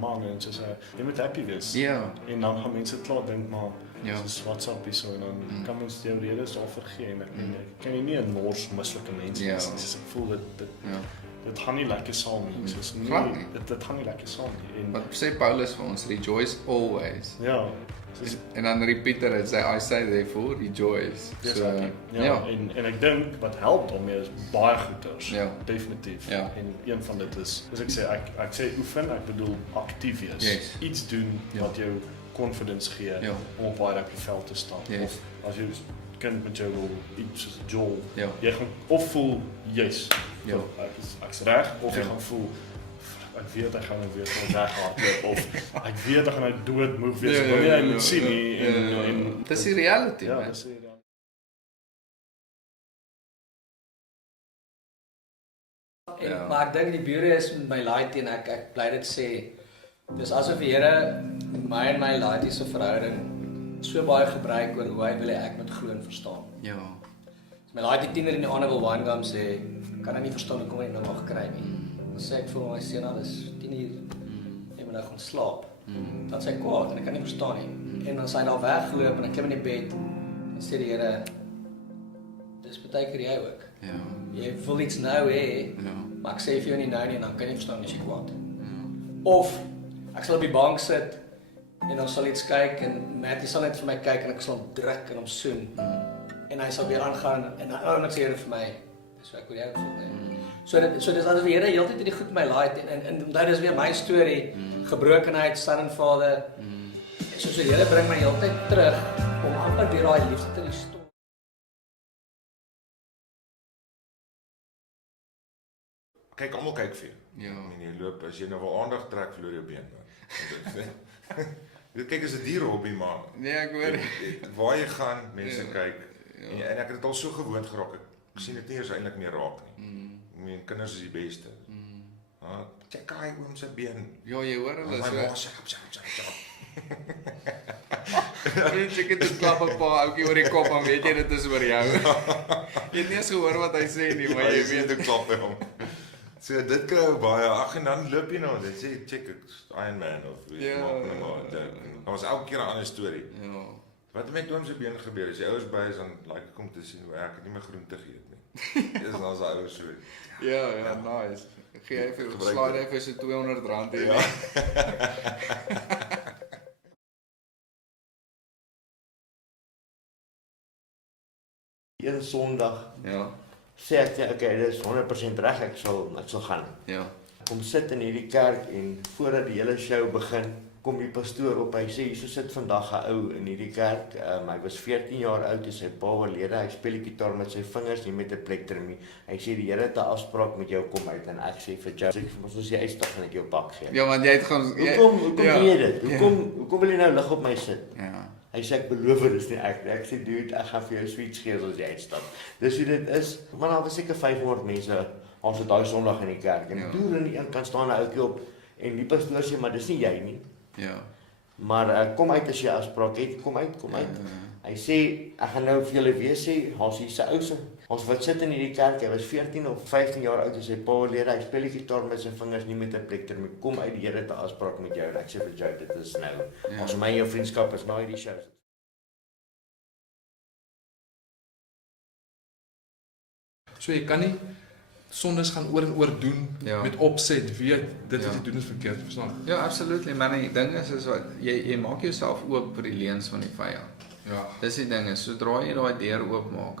man en soos jy moet happy wees. Ja. En dan gaan mense klaar dink maar soos WhatsApp hier so en dan kan ons jou redes daar vergeet en ek ken nie 'n mors mislike mense nie. Soos ek voel dit gaan nie lekker saam nie. Soos dit gaan nie lekker saam nie. En wat sê Paulus vir ons, rejoice always. Ja. En dan repeat hy sê I say therefore rejoice. So, en ek dink wat help daarmee is baie goeders. Ja. Definitief. Ja. En een van dit is, soos ek sê, ek sê oefen, ek bedoel aktief wees. Yes. Iets doen wat jou confidence gee om op baie op die veld te staan. Of as jy kind met jou wil iets soos Joel, jy gaan of voel yes. Ek's reg of jy gaan voel ek weet ek gaan nou weer weghardloop of ek weet ek gaan nou doodmoeg wees. Ek wil nie hy moet sien nie en dis die reality. Ja, dis die reality. Maar ek dink die beauty is met my laaitie en ek bly dit sê, dis asof die Here my en my laaitie se verhouding so baie gebruik oor hoe hy wil ek moet glo en verstaan. Ja. As my laaitie tiener in die ander wil wine gaan sê, kan hy nie verstaan hoekom hy nou mag kry nie. Dan sê ek vir my seun, dis 10:00 jy moet nou gaan slaap. Dan sê hy kwaad en ek kan nie verstaan nie. En dan sy daar weggeloop en ek klim in die bed, dan sê die Here, dis baie keer jy ook. Ja. Jy voel iets nou hê, maar ek sê vir jou nie nou nie en dan kan jy verstaan as jy kwaad. Of ek sal op die bank sit en ons sal iets kyk en Mattie sal net vir my kyk en ek sal hom druk en hom soen. En hy sal weer aangaan en dan sê hy vir my, dis ek wil jou voel nie. So dis asof die Here heeltyd hierdie goed my laai en dit is weer my storie, gebrokenheid, son en vader. So die Here bring my heeltyd terug om amper weer daai liefde te restore. Kyk, almal kyk vir jou. Ja. En jy loop, as jy nou wel aandag trek, verloor jou been. Jy kyk as 'n dierhobby maar. Nee, ek hoor. Waar jy gaan, mense kyk. En ek het dit al so gewoond geraak. Ek sien dit nie eens eintlik meer raak nie. Ek meen kinders is die beste. Kyk hy oom se been. Ja, jy hoor hulle so. so. My ma sê. Ek het dit klap 'n paar ouetjie oor die kop en weet jy dit is oor jou. Jy het nie eens gehoor wat hy sê nie, maar jy weet dit klap by hom. So dit kry ou baie. Ag en dan loop jy nou en sê check ek's Iron Man of dan was elke keer 'n ander storie. Ja. Wat het met oom se been gebeur? As die ouers by is dan like ek om te sien hoe ek het nie my groente geëet nie. Dis dan as die ouers so. Ja, nice. Gee hy vir slaai hy vir so R200 hier. Een Sondag sê ek okay, dis 100% reg, ek sal gaan. Ja. Kom sit in hierdie kerk en voordat die hele show begin, kom die pastoor op. Hy sê hierso sit vandag 'n ou in hierdie kerk. Hy was 14 jaar oud toe sy pa oorlede. Hy speel die gitaar met sy vingers, nie met 'n plektermie. Hy sê die Here het 'n afspraak met jou kom uit en ek sê vir jou, ons as jy uitstap gaan ek jou pak gee. Ja, want jy het gaan Hoekom doen jy dit? Hoekom wil jy nou lig op my sit? Ja. Hy sê ek beloof dis nie ek. Ek sê dude, ek gaan vir jou sweets gee as jy uitstap. Dis hoe dit is. Maar daar was seker 500 mense ons het daai Sondag in die kerk. En toe aan die een kant staan 'n ouetjie op en die pastoor sê maar dis nie jy nie. Ja. Maar kom uit as jy afspraak het, kom uit. Hy sê ek gaan nou vir julle weer sê, ons hier se ouse. Ons wat sit in hierdie kerk, hy was 14 of 15 jaar oud toe sy pa oorlede. Hy speel die gitaar met sy vingers, nie met 'n plektermie. Kom uit, die Here het 'n afspraak met jou en ek sê vir jou dit is nou. Ons my jou vriendskap is na hierdie show. So jy kan nie sondes gaan oor en oor doen met opset, weet dit wat jy doen is verkeerd, verstaan? Ja, absolutely, maar die ding is wat jy maak jouself oop vir die leuns van die vyand. Ja. Dis die ding is, sodra jy daai deur oopmaak,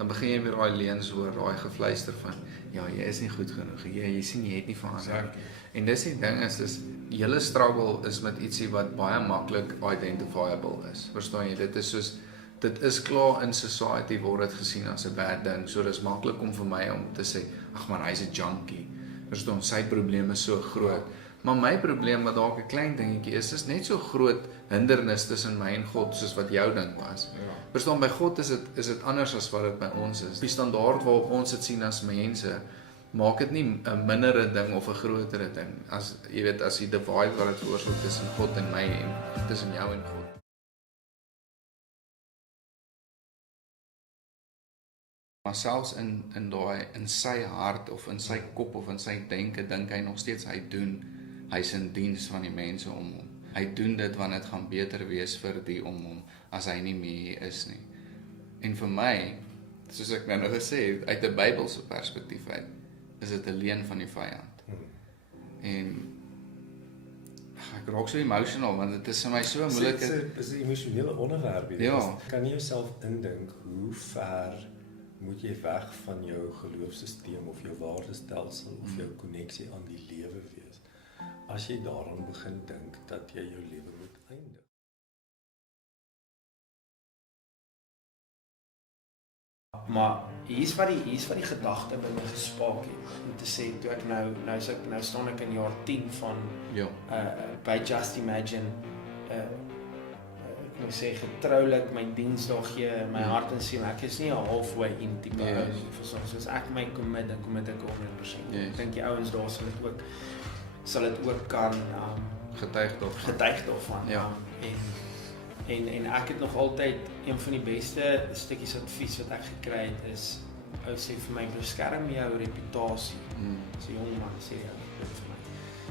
dan begin jy weer daai leuns hoor, daai gefluister van ja, jy is nie goed genoeg. Jy sien jy het nie verander nie. En dis die ding is julle struggle is met ietsie wat baie maklik identifiable is. Verstaan jy? Dit is klaar in society word dit gesien as 'n bad ding. So dis maklik om vir my om te sê, ag man, hy's 'n junkie. Verstaan, sy probleem is so groot. Maar my probleem wat dalk 'n klein dingetjie is net so groot hindernis tussen my en God soos wat jou ding was. Verstaan, by God is dit anders as wat dit by ons is. Die standaard waarop ons dit sien as mense, maak dit nie 'n mindere ding of 'n grotere ding as jy weet as die divide wat dit veroorsaak tussen God en my en tussen jou en God. Maar selfs in sy hart of in sy kop of in sy denke dink hy nog steeds hy's in diens van die mense om hom. Hy doen dit want dit gaan beter wees vir die om hom as hy nie meer hier is nie. En vir my, soos ek nou gesê het, uit 'n Bybelse perspektief uit, is dit 'n leuen van die vyand. En ek raak so emotional want dit is vir my so moeilik. Dit is 'n emosionele onderwerp hier. Ja. Kan jy jouself indink hoe ver moet jy weg van jou geloofsisteem of jou waardestelsel of jou koneksie aan die lewe wees as jy daaraan begin dink dat jy jou lewe moet eindig? Maar hier's wat die gedagte by my gespaak het om te sê toe ek nou staan ek in jaar 10 van by Just Imagine ek moet sê getroulik my diensdae gee, my hart en siel. Ek is nie 'n halfway in tipe ou nie. Soos ek my commit, dan commit ek 100%. Ek dink die ouens daar sal dit ook kan getuig daarvan. Ja. En ek het nog altyd een van die beste stukkies advies wat ek gekry het is ou sê vir my beskerm jou reputasie. So jong man sê dit vir my.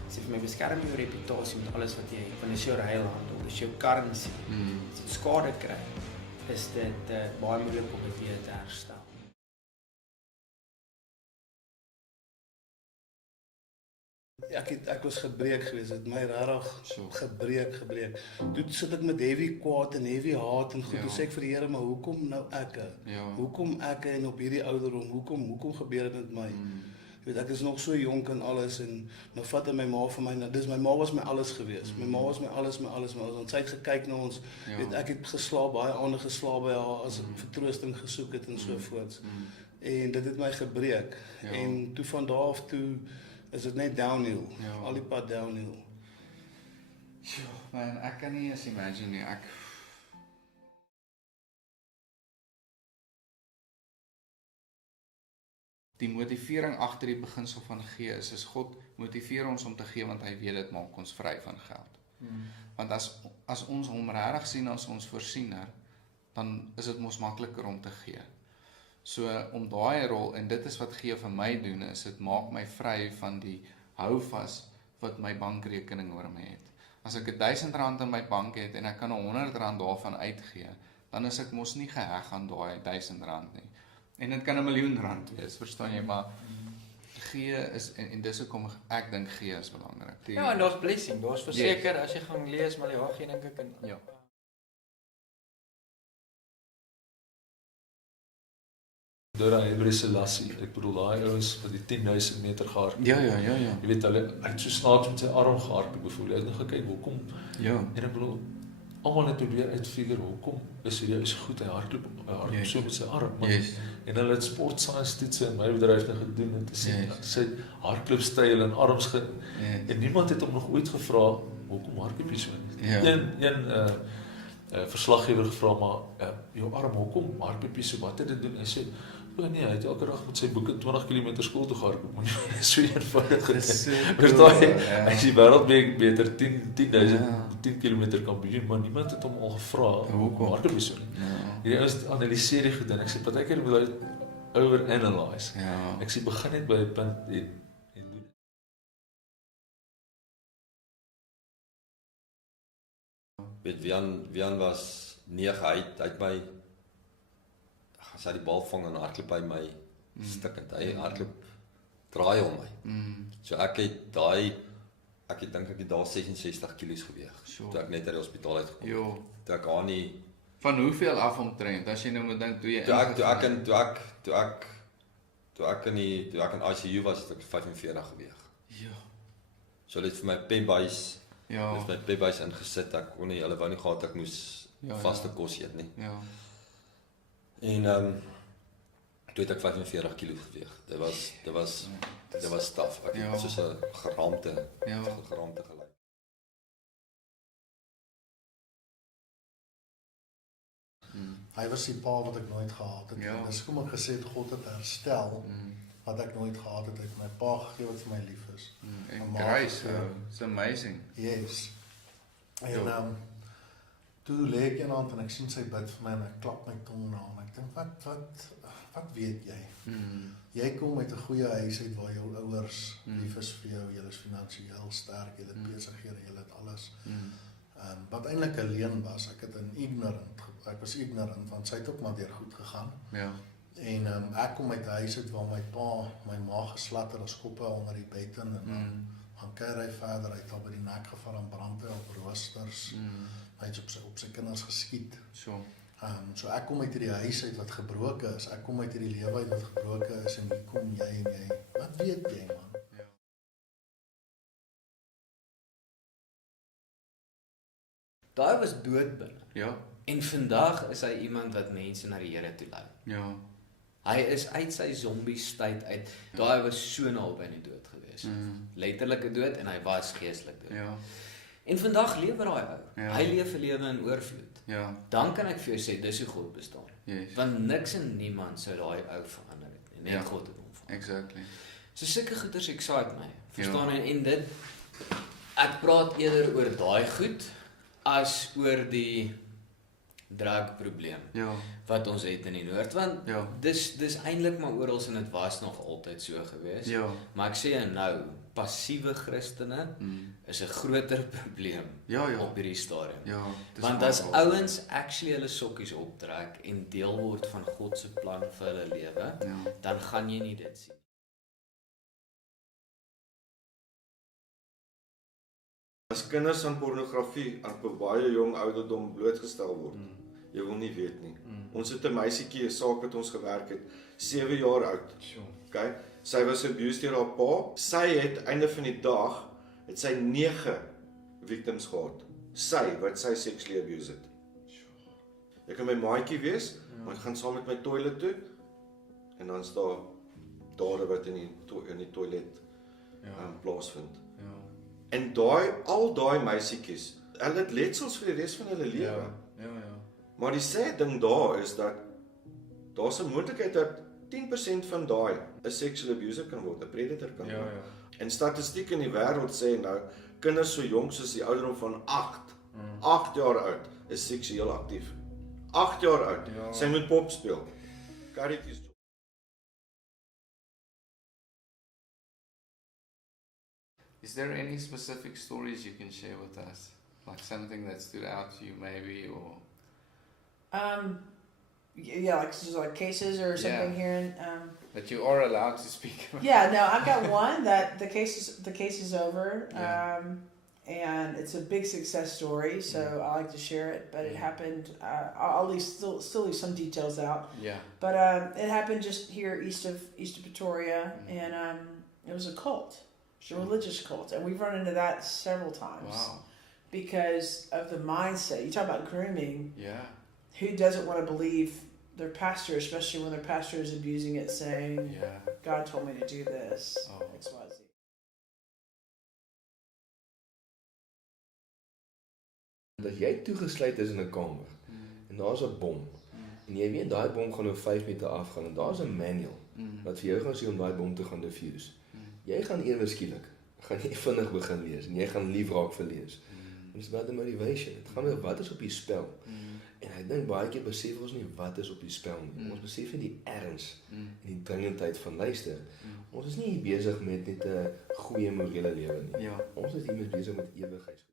Sê vir my beskerm jou reputasie met alles wat jy het. Want dit is jou ruilhandel, dit is jou currency. As jy skade kry, is dit baie moeilik om dit weer te herstel. Ek was gebreek geweest, het my regtig gebreek. Toe sit ek met heavy kwaad en heavy haat en goed, toe sê ek vir die Here, maar hoekom nou ek? Hoekom ek en op hierdie ouderdom, hoekom gebeur dit met my? Jy weet, ek is nog so jonk en alles en nou vat hy my ma vir my, my ma was my alles geweest. My ma was my alles, want sy het gekyk na ons, weet, ek het geslaap, baie ander geslaap by haar as ek vertroosting gesoek het en so voorts. En dit het my gebreek. En toe van daar af toe is dit net downhill, al die pad downhill. Man, ek kan nie eens imagine nie, Die motivering agter die beginsel van gee is God motiveer ons om te gee want hy weet dit maak ons vry van geld. Want as ons hom regtig sien as ons voorsiener, dan is dit mos makliker om te gee. So om daai rol, en dit is wat gee vir my doen, is dit maak my vry van die houvas wat my bankrekening oor my het. As ek R1000 in my bank het en ek kan R100 daarvan uitgee, dan is ek mos nie geheg aan daai R1000 nie. En dit kan R1.000.000 wees, verstaan jy, maar gee is, en dis hoekom ek dink gee is belangrik. Ja, en daar's blessing, daar's verseker, as jy gaan lees, Maleagi, dink ek in. Ja. Dora Haile Selassie, ek bedoel daai ouens wat die 10.000 meter gehardloop. Ja. Jy weet hulle het so snaaks met sy arm gehardloop, byvoorbeeld. Hy het nog gekyk hoekom. En ek bedoel almal net probeer uitfigure hoekom is hy is goed, hy hardloop so met sy arm. En hulle het sport science toetse in my bedryf gedoen en te sien sy hardloopstyl en arms en niemand het hom nog ooit gevra hoekom hardloop jy so? Een verslaggewer gevra maar jou arm hoekom hardloop jy so? Wat het dit doen? Hy sê nee, hy het elke dag met sy boeke 20 km skool toe gehardloop, maar nie so eenvoudig. Verstaan jy? Hy is die wêreldbeker 10 km kampioen, maar niemand het hom al gevra hoekom hardloop jy so nie. Hierdie ouens analiseer die goed en ek sê partykeer wil hy overanalyze. Ek sê begin net by 'n punt en doen. Weet Wian was 9 uit my as hy die bal vang en hardloop by my stikkend. Hy hardloop draai om my. So ek het dink ek het daar 66 kilos geweeg. Toe ek net uit die hospitaal uitgekom het. Toe ek haar nie Van hoeveel af omtrent? As jy nou moet dink toe jy Toe ek in ICU was, het ek 45 geweeg. Ja. So hulle het vir my pepbuis ingesit. Ek kon nie, hulle wou nie gehad ek moes vaste kos eet nie. Ja. En toe het ek 45 kilo geweeg. Dit was staf. Ek het soos 'n geraamte gelyk. Hy was die pa wat ek nooit gehad het. Ja. Dis hoekom ek gesê het God het herstel wat ek nooit gehad het. Hy het my pa gegee wat vir my lief is. En grace, it's amazing. Yes. En toe lê ek eendag en ek sien sy bid vir my en ek klap my tong na en ek dink wat weet jy? Jy kom uit 'n goeie huis uit waar jou ouers lief is vir jou, jy is finansiëel sterk, jy het besighede, jy het alles. Wat eintlik 'n leuen was. Ek was ignorant want sy het ook maar deur goed gegaan. Ja. En ek kom uit 'n huis uit waar my pa my ma geslatter as koppe onder die bed in en gaan kyk hy verder, hy het al by die nek geval aan brande op roosters. Hy het op sy kinders geskiet. So ek kom uit hierdie huis uit wat gebroken is. Ek kom uit hierdie lewe uit wat gebroken is en hier kom jy en jy. Wat weet jy, man? Ja. Daai was dood binne. Ja. En vandag is hy iemand wat mense na die Here toe lei. Ja. Hy is uit sy zombie-tyd uit. Daai was so naby aan die dood gewees. Letterlike dood en hy was geestelik dood. Ja. En vandag leef daai ou. Ja. Hy leef 'n lewe in oorvloed. Ja. Dan kan ek vir jou sê dis hoe God bestaan. Yes. Want niks en niemand sou daai ou verander het nie. Net God het hom verander. Exactly. So sulke goeders excite my. Verstaan jy? En dit ek praat eerder oor daai goed as oor die drugprobleem wat ons het in die noord, want dis eintlik maar oral en dit was nog altyd so gewees. Maar ek sê nou, passiewe Christene is 'n groter probleem op hierdie stadium. Want as ouens actually hulle sokkies optrek en deel word van God se plan vir hulle lewe, dan gaan jy nie dit sien. As kinders aan pornografie op 'n baie jong ouderdom blootgestel word, jy wil nie weet nie. Ons het 'n meisietjie, 'n saak wat ons gewerk het, 7 jaar oud. Okay? Sy was abused deur haar pa. Sy het einde van die dag het sy 9 victims gehad. Sy wat sy sexually abused het. Ek kan my maatjie wees, maar ek gaan saam met my toilet toe en dan is daar dade wat in die toilet plaasvind. En al daai meisietjies, hulle het letsels vir die res van hulle lewe. Maar die sê ding daar is dat daar's 'n moontlikheid dat 10% van daai 'n sexual abuser kan word, 'n predator kan word. En statistiek in die wêreld sê nou kinders so jonk soos die ouderdom van 8 jaar oud is seksueel aktief. 8 jaar oud. Sy moet pop speel. Karretjies. Is there any specific stories you can share with us? Like something that stood out to you maybe, or? Yeah, like cases or something here in, But you are allowed to speak about. Yeah, no, I've got one that the case is over. And it's a big success story, so I like to share it, but it happened, I'll still leave some details out. Yeah. But it happened just here east of Pretoria, and it was a cult. A religious cult, and we've run into that several times. Wow. Because of the mindset. You talk about grooming. Yeah. Who doesn't want to believe their pastor, especially when their pastor is abusing it, saying, God told me to do this, XYZ. Dat jy toegesluit is in 'n kamer en daar's 'n bom. En jy weet daai bom gaan nou 5 meter afgaan en daar's 'n manual wat vir jou gaan sê om daai bom te gaan defuse. Jy gaan ewe skielik gaan jy vinnig begin lees en jy gaan lief raak vir lees. Dit is about the motivation. Dit gaan oor wat is op die spel. En ek dink baie keer besef ons nie wat is op die spel nie. Ons besef nie die erns en die dringendheid van luister. Ons is nie hier besig met net 'n goeie morele lewe nie. Ons is hier besig met ewigheid.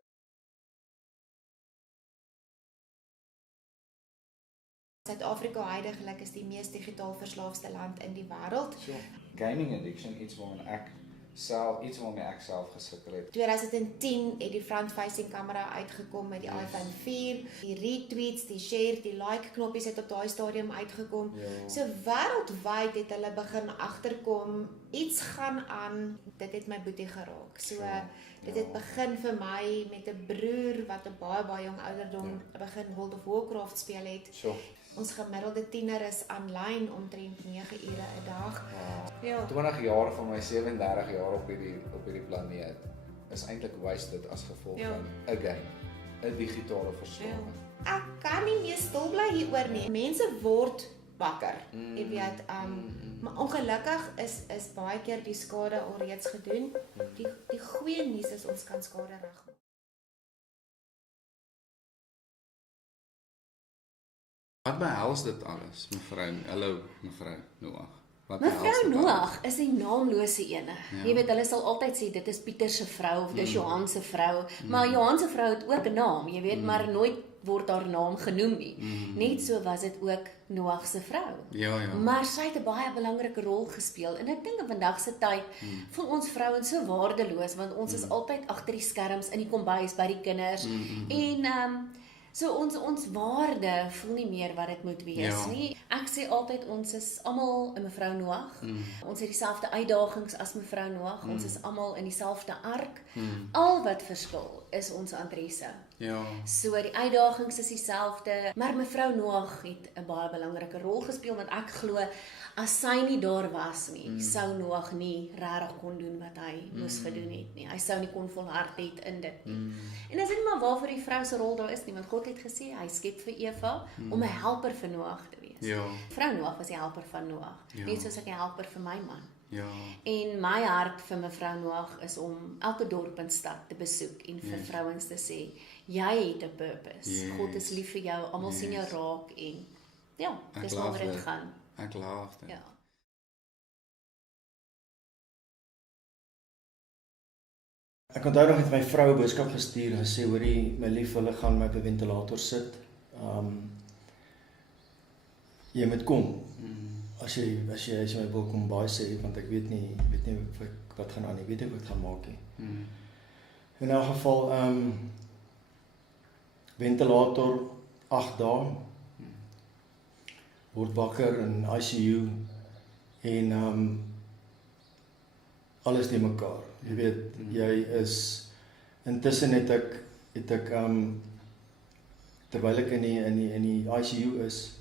Suid-Afrika heidaglik is die mees digitaal verslaafde land in die wêreld. Gaming addiction iets waaraan ek self iets waarmee ek self gesukkel het. 2010 het die front-facing kamera uitgekom met die iPhone 4. Die retweets, die share, die like knoppies het op daai stadium uitgekom. Ja. So wêreldwyd het hulle begin agterkom, iets gaan aan. Dit het my boetie geraak. So dit het begin vir my met 'n broer wat op baie jong ouderdom begin World of Warcraft speel het. Ons gemiddelde tiener is aanlyn omtrent 9 ure 'n dag. Ja. 20 jaar van my 37 jaar op hierdie planeet is eintlik wasted as gevolg van 'n game, 'n digitale verslawing. Ek kan nie meer stil bly hieroor nie. Mense word wakker. Jy weet, maar ongelukkig is baie keer die skade alreeds gedoen. Die goeie nuus is ons kan skade regmaak. Wat behels dit alles, mevrou? Hallo, mevrou Noag. Mevrou Noag is 'n naamlose ene. Jy weet, hulle sal altyd sê dit is Pieter se vrou of dis Johan se vrou, maar Johan se vrou het ook 'n naam, jy weet, maar nooit word haar naam genoem nie. Net so was dit ook Noag se vrou. Ja. Maar sy het 'n baie belangrike rol gespeel en ek dink in vandag se tyd voel ons vrouens so waardeloos want ons is altyd agter die skerms in die kombuis by die kinders en so ons waarde voel nie meer wat dit moet wees nie. Ek sê altyd ons is almal 'n mevrou Noag. Ons het dieselfde uitdagings as mevrou Noag. Ons is almal in dieselfde ark. Al wat verskil is ons adresse. So die uitdagings is dieselfde, maar mevrou Noag het 'n baie belangrike rol gespeel want ek glo as sy nie daar was nie, sou Noag nie regtig kon doen wat hy moes gedoen het nie. Hy sou nie kon volhard het in dit nie. En dis nie maar waarvoor die vrou se rol daar is nie, want God het gesê hy skep vir Eva om 'n helper vir Noag te wees. Vrou Noag was die helper van Noag, net soos ek 'n helper vir my man. En my hart vir mevrou Noag is om elke dorp en stad te besoek en vir vrouens te sê, jy het 'n purpose. God is lief vir jou, almal sien jou raak en dis waaroor dit gaan. Ek love dit. Ek onthou nog het my vrou 'n boodskap gestuur en gesê, hoorie, my lief, hulle gaan my op 'n ventilator sit. Jy moet kom. As jy my wil kom baie sê, want ek weet nie wat gaan aan nie, weet nie wat ek gaan maak nie. In elk geval, ventilator 8 dae, word wakker in ICU en alles die mekaar. Jy weet, jy is, intussen het ek terwyl ek in die ICU is,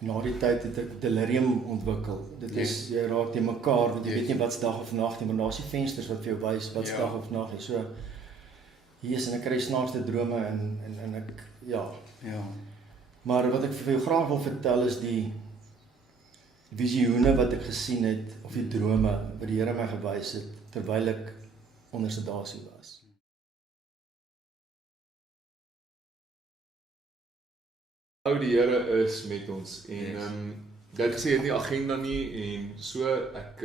na die tyd het ek delirium ontwikkel. Dit is, jy raak die mekaar, want jy weet nie wat's dag of nag nie, maar daar's die vensters wat vir jou wys wat's dag of nag nie. So, hier is en ek kry snaakste drome en ek, Maar wat ek vir jou graag wil vertel is die visioene wat ek gesien het, of die drome wat die Here my gewys het, terwyl ek onder sedasie was. Die Here is met ons en jy het gesê jy het nie agenda nie en so ek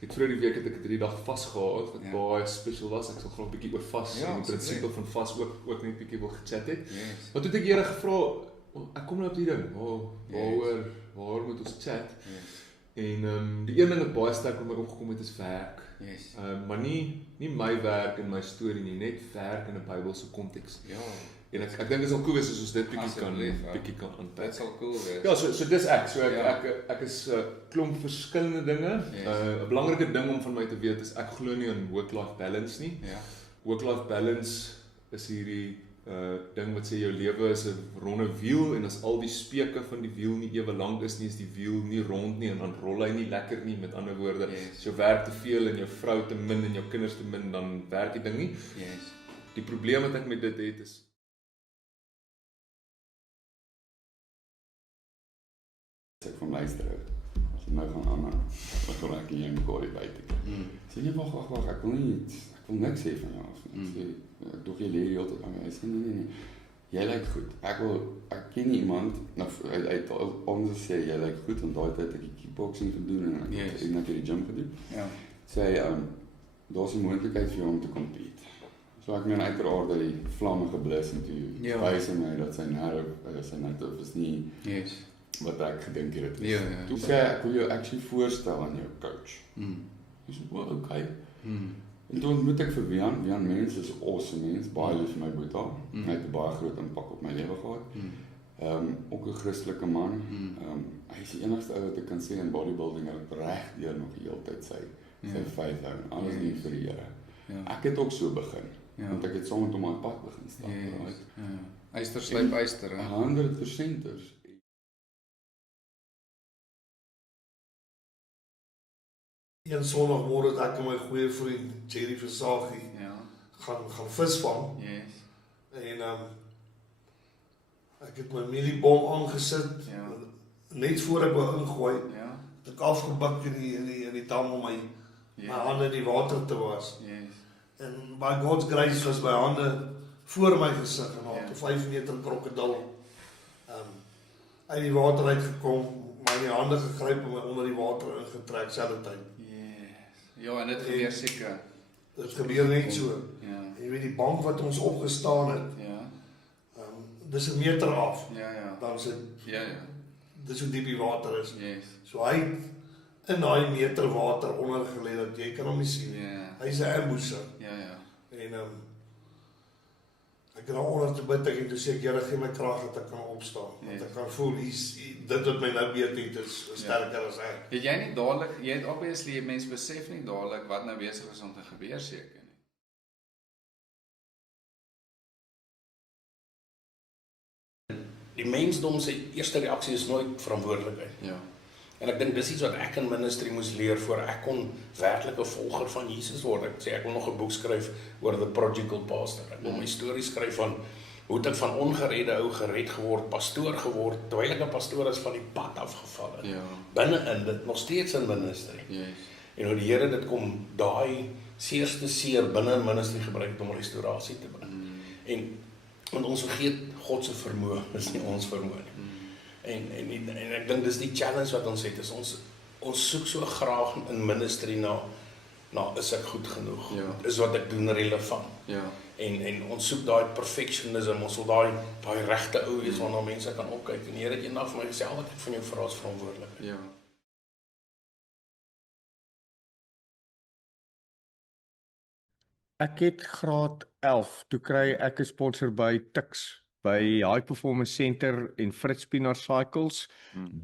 het vroeër die week het ek 3 dae vas gehad wat baie spesiaal was. Ek sal graag 'n bietjie oor vas en die prinsipie van vas ook net 'n bietjie wil gechat het. Maar toe het ek Here gevra, ek kom nou op die ding, waar moet ons chat? En die een ding wat baie sterk op my opgekom het is werk. Maar nie my werk en my storie nie, net werk in 'n Bybelse konteks. En ek dink dit is al cool wees as ons dit bietjie kan aanpak. Dit sal cool wees. Ja, so dis ek. So ek is klomp verskillende dinge. 'n Belangrike ding om van my te weet is ek glo nie in work-life balance nie. Work-life balance is hierdie ding wat sê jou lewe is 'n ronde wiel en as al die speke van die wiel nie ewe lank is nie, is die wiel nie rond nie en dan rol hy nie lekker nie. Met ander woorde, as jou werk te veel en jou vrou te min en jou kinders te min, dan werk die ding nie. Die probleem wat ek met dit het is ek van luister, as jy nou gaan aan, wat wil ek nie mekaar die buite kyk. Sê nie, wag, ek wil niks sê van jou af nie. Ek dog jy leer die hele tyd aan my, sê nee, jy lyk goed. Ek ken nie iemand, uit ons sê, jy lyk goed, want daai tyd het ek die kickboxing gedoen en ek het net die gym gedoen. Sê, daar's 'n moontlikheid vir jou om te compete. So ek meen uiteraard dat die vlamme geblus en toe wys hy my dat sy narrative is nie wat ek gedink het. Toe sê ek wil jou actually voorstel aan jou coach. Ek sê, okay. En toe ontmoet ek vir Wian. Wian mens is 'n awesome mens, baie lief vir my boeta. Hy het 'n baie groot impak op my lewe gehad. Ook 'n Christelike man. Hy is die enigste ou wat ek kan sê in bodybuilding het regdeur nog die hele tyd sy faith hou en alles nie vir die Here. Ek het ook so begin, want ek het saam met hom op pad begin stap. Yster slyp yster, 100% is. Een Sondagmôre het ek en my goeie vriend Jerry Versagie gaan visvang. En ek het my mieliebom aangesit. Net voor ek wou ingooi, het ek afgebuk in die dam om my hande in die water te was. En by God's grace was my hande voor my gesig en al 'n 5 meter krokodil uit die water uitgekom, my in die hande gegryp en my onder die water ingetrek selfde tyd. Ja, en dit gebeur seker. Dit gebeur net so. En jy weet die bank wat ons opgestaan het. Dis 'n meter af. Dan sit dis hoe diep die water is. So hy het in daai meter water onder gelê dat jy kan hom nie sien. Hy's 'n ambusher. En ek het daaronder te bid en toe sê ek, Here, gee my krag dat ek kan opstaan. Dat ek kan voel dit wat my nou beet het is sterker as ek. Het jy nie dadelik, jy het obviously mense besef nie dadelik wat nou besig is om te gebeur seker nie. Die mensdom se eerste reaksie is nooit verantwoordelikheid. En ek dink dis iets wat ek in ministry moes leer voor ek kon werklik 'n volger van Jesus word. Ek sê ek wil nog 'n boek skryf oor the prodigal pastor. Ek wil my storie skryf van hoe het ek van ongeredde ou gered geword, pastoor geword, terwyl ek 'n pastoor is van die pad afgeval het. Binne-in dit nog steeds in ministry. En hoe die Here dit kom daai seerste seer binne in ministry gebruik om restaurasie te bring. En want ons vergeet God se vermoë, is nie ons vermoë nie. En ek dink dis die challenge wat ons het, is ons soek so graag in ministry na is ek goed genoeg? Is wat ek doen relevant? En ons soek daai perfectionism, ons wil daai regte ou wees waarna mense kan opkyk. En die Here het eendag vir my gesê, al wat ek van jou vra is verantwoordelikheid. Ek het graad 11, toe kry ek 'n sponsor by Tuks, by High Performance Center en Fritz Pienaar Cycles.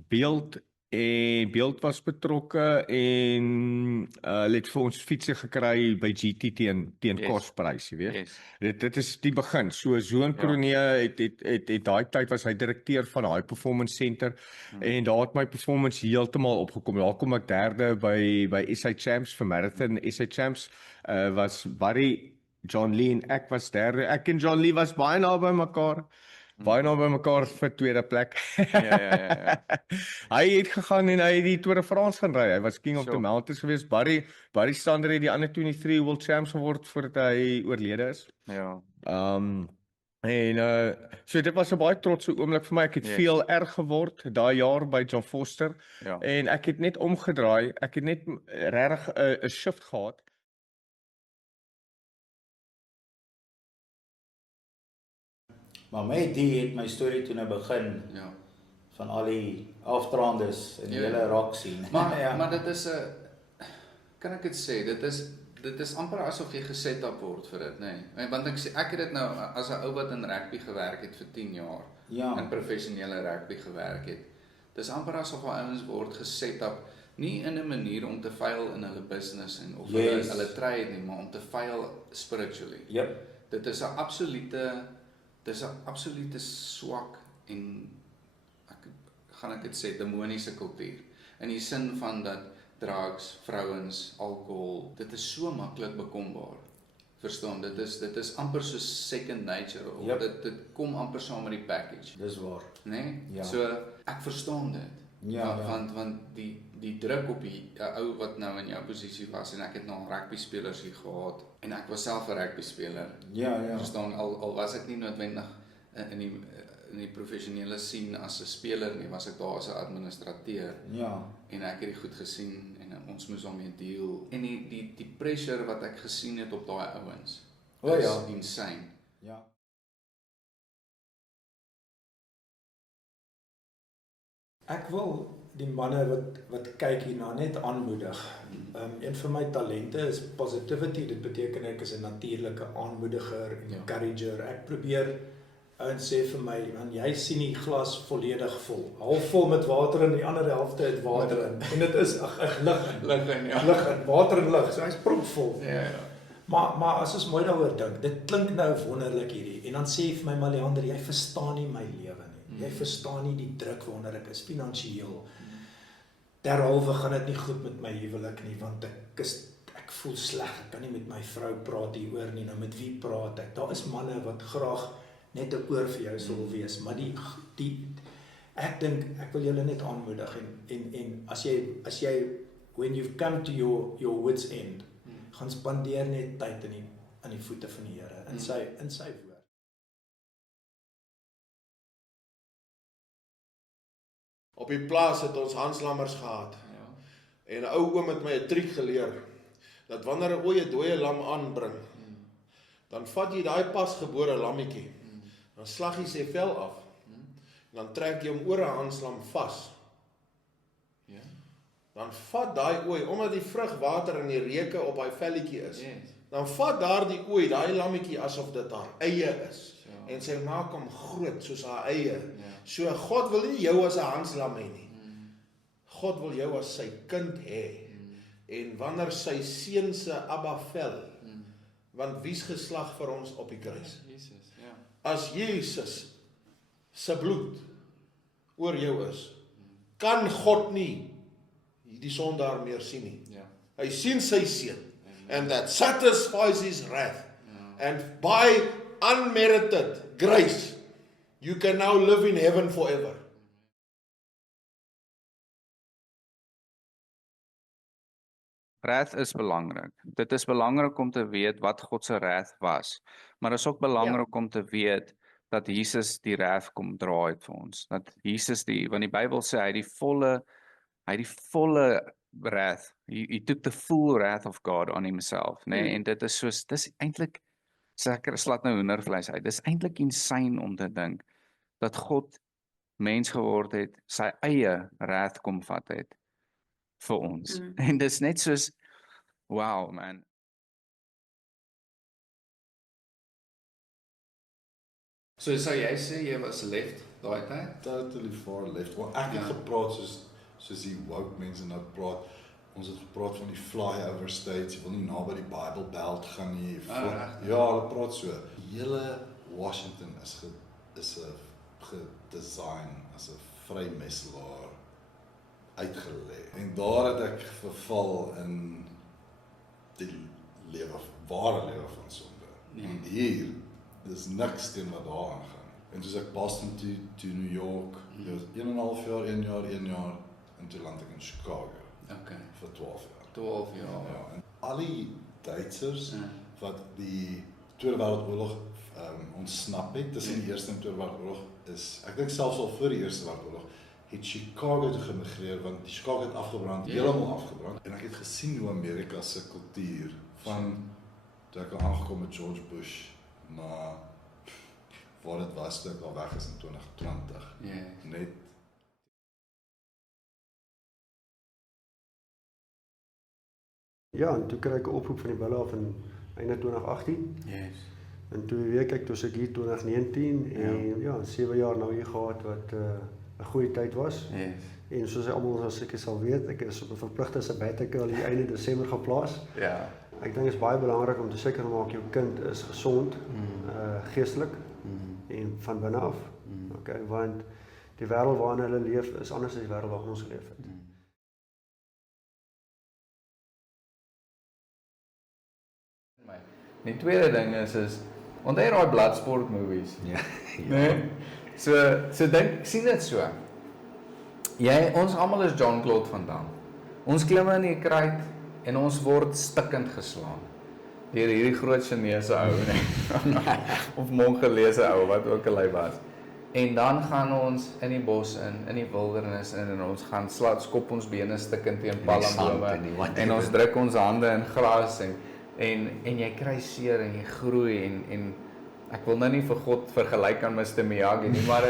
Beeld was betrokke en hulle het vir ons fietsie gekry by GT teen kosprys, jy weet. Dit is die begin. So Zoon Kronee het daai tyd was hy direkteur van High Performance Center en daar het my performance heeltemal opgekom. Daar kom ek derde by SA Champs vir marathon. SA Champs was Barry, John Lee en ek was derde. Ek en John Lee was baie naby mekaar. Baie naby mekaar vir tweede plek. Hy het gegaan en hy het die Tour de France gaan ry. Hy was King of the Mountains geweest. Barry Stander het die ander 23 World Champs geword voordat hy oorlede is. So dit was 'n baie trotse oomblik vir my. Ek het veel erg geword daai jaar by John Foster. En ek het net omgedraai. Ek het net regtig 'n shift gehad. Maar met die het my storie toe nou begin. Van al die aftraandes en die hele rock scene. Maar dit is 'n kan ek dit sê, dit is amper asof jy geset op word vir dit, nê. Want ek het dit nou as 'n ou wat in rugby gewerk het vir 10 jaar, in professionele rugby gewerk het. Dis amper asof ouens word geset op nie in 'n manier om te fail in hulle business en of hulle trade nie, maar om te fail spiritually. Dit is 'n absolute swak en ek dit sê demoniese kultuur. In die sin van dat drugs, vrouens, alkohol, dit is so maklik bekombaar. Verstaan, dit is amper so second nature. Of dit kom amper saam met die package. Dis waar. Nee? So ek verstaan dit. Want die druk op die ou wat nou in jou posisie was en ek het nou rugby spelers hier gehad en ek was self 'n rugby speler. Verstaan, al was ek nie noodwendig in die professionele scene as 'n speler nie, was ek daar as 'n administrateur. En ek het dit goed gesien en ons moes daarmee deel. En die pressure wat ek gesien het op daai ouens is insane. Ek wil die manne wat kyk hierna net aanmoedig. Een van my talente is positivity. Dit beteken ek is 'n natuurlike aanmoediger, encourager. Ek probeer ouens sê vir my, man, jy sien die glas volledig vol. Half vol met water en die ander helfte het water in. En dit is lig in, water en lig. So hy's propvol. Maar as ons mooi daaroor dink, dit klink nou wonderlik hierdie. En dan sê jy vir my, Maliander, jy verstaan nie my lewe nie. Jy verstaan nie die druk waaronder ek is finansiëel. Derhalwe gaan dit nie goed met my huwelik nie, want ek voel sleg. Ek kan nie met my vrou praat hieroor nie. Nou met wie praat ek? Daar is manne wat graag net 'n oor vir jou sal wees, maar ek dink ek wil julle net aanmoedig en as jy when you've come to your wits end, gaan spandeer net tyd in die voete van die Here, in sy woord. Op die plaas het ons handslammers gehad. En 'n ou oom het my 'n triek geleer dat wanneer 'n ooi 'n dooie lam aanbring, dan vat jy daai pasgebore lammetjie, dan slag jy sy vel af. En dan trek jy hom oor 'n handslam vas. Dan vat daai ooi, omdat die vrugwater en die reuke op daai velletjie is. Dan vat daardie ooi, daai lammetjie asof dit haar eie is. En sy maak hom groot soos haar eie. So God wil nie jou as 'n handslam hê nie. God wil jou as sy kind hê. En wanneer sy seun se Abba vel, want wie's geslag vir ons op die kruis? As Jesus se bloed oor jou is, kan God nie die sondaar meer sien nie. Hy sien sy seun. And that satisfies his wrath. And by unmerited grace, you can now live in heaven forever. Wrath is belangrik. Dit is belangrik om te weet wat God se wrath was. Maar dit is ook belangrik om te weet dat Jesus die wrath kom dra het vir ons. Dat Jesus want die Bybel sê hy die volle wrath. He took the full wrath of God on himself, nee? En dit is dis eintlik seker slaat nou hoendervleis uit. Dis eintlik insane om te dink dat God mens geword het, sy eie wrath kom vat het vir ons. En dis net soos wow, man. So sou jy sê jy was left daai tyd? Totally far left. Want ek het gepraat soos die woke mense nou praat. Ons het gepraat van die flyover states, jy wil nie naby die Bible Belt gaan nie. Hulle praat so. Die hele Washington is gedesign as 'n vrymesselaar uitgelê. En daar het ek verval in die ware lewe van sonde. En hier, dis niks teen wat daar aangaan. En soos ek Boston toe New York, dit was 1,5 jaar, 1 jaar, en toe land ek in Chicago. Vir 12 jaar. 12 jaar. Ja, en al die Duitsers wat die Tweede Wêreldoorlog ontsnap het, tussen die Eerste en Tweede Wêreldoorlog is, ek dink selfs al voor die Eerste Wêreldoorlog, het Chicago toe gemigreer, want die Chicago het afgebrand, helemaal afgebrand. En ek het gesien hoe Amerika se kultuur, van toe ek al aangekom met George Bush, na waar dit was, toe ek al weg is in 2020. Net ja, en toe kry ek 'n oproep van die Bulle af in einde 2018. En toe weet ek, toe ek hier 2019 en ja, 7 jaar nou hier gehad wat 'n goeie tyd was. En soos almal as ek sal weet, ek is op 'n verpligte sabbatical hier einde Desember geplaas. Ek dink dit is baie belangrik om te seker maak jou kind is gesond, geestelik en van binne af. Okay, want die wêreld waarin hulle leef is anders as die wêreld waarin ons geleef het. Die tweede ding is onthou jy daai Bloodsport movies? Nee. So dink sien dit so. Ons almal is Jean-Claude Van Damme. Ons klim in die kruit en ons word stikkend geslaan deur hierdie groot Chinese ou, nee. Of Mongolese ou, wat ook al hy was. En dan gaan ons in die bos in die wildernis in, en ons gaan skop ons bene stikkend teen palmbome en ons druk ons hande in gras en jy kry seer en jy groei en ek wil nou nie vir God vergelyk aan Mr. Miyagi nie, maar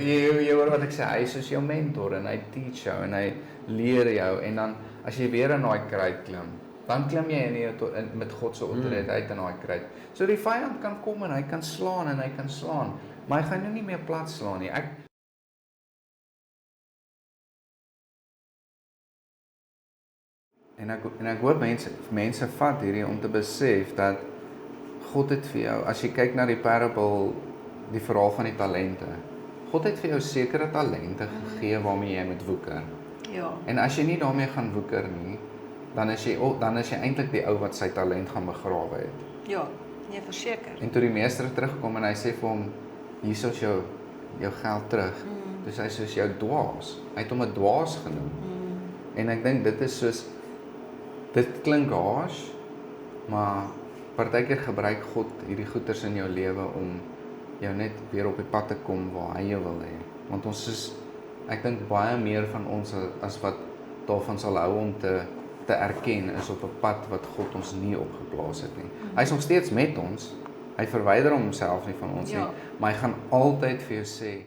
jy hoor wat ek sê, hy is soos jou mentor en hy teach jou en hy leer jou en dan as jy weer in daai kruit klim, dan klim jy met God se autoriteit in daai kruit. So die vyand kan kom en hy kan slaan en hy kan slaan, maar hy gaan jou nie meer plat slaan nie. En ek hoop mense vat hierdie om te besef dat God het vir jou, as jy kyk na die parable, die verhaal van die talente, God het vir jou sekere talente gegee waarmee jy moet woeker. Ja. En as jy nie daarmee gaan woeker nie, dan is jy eintlik die ou wat sy talent gaan begrawe het. Ja, nee, verseker. En toe die meester terugkom en hy sê vir hom, hier is jou geld terug. Dus hy soos jou dwaas. Hy het hom 'n dwaas genoem. En ek dink dit is soos, dit klink harsh, maar partykeer gebruik God hierdie goeders in jou lewe om jou net weer op die pad te kom waar hy jou wil hê. Want ons is, ek dink baie meer van ons as wat daarvan sal hou om te erken is op 'n pad wat God ons nie opgeplaas het nie. Hy is nog steeds met ons. Hy verwyder homself nie van ons nie, maar hy gaan altyd vir jou sê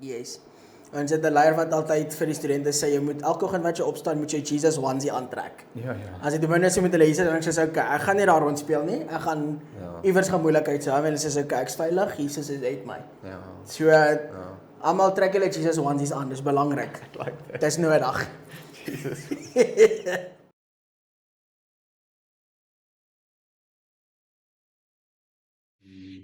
Yes. En dit 'n leier wat altyd vir die studente sê jy moet elke oggend wat jy opstaan moet jy Jesus onesie aantrek. Ja. As jy die mense met hulle Jesus dan sê okay, ek gaan nie daar rond speel nie. Ek gaan iewers gaan moeilikheid hê. Hulle sê okay, ek's veilig. Jesus is uit my. Ja. So almal trek hulle Jesus onesies aan. Dis belangrik. Dis nodig. Jesus.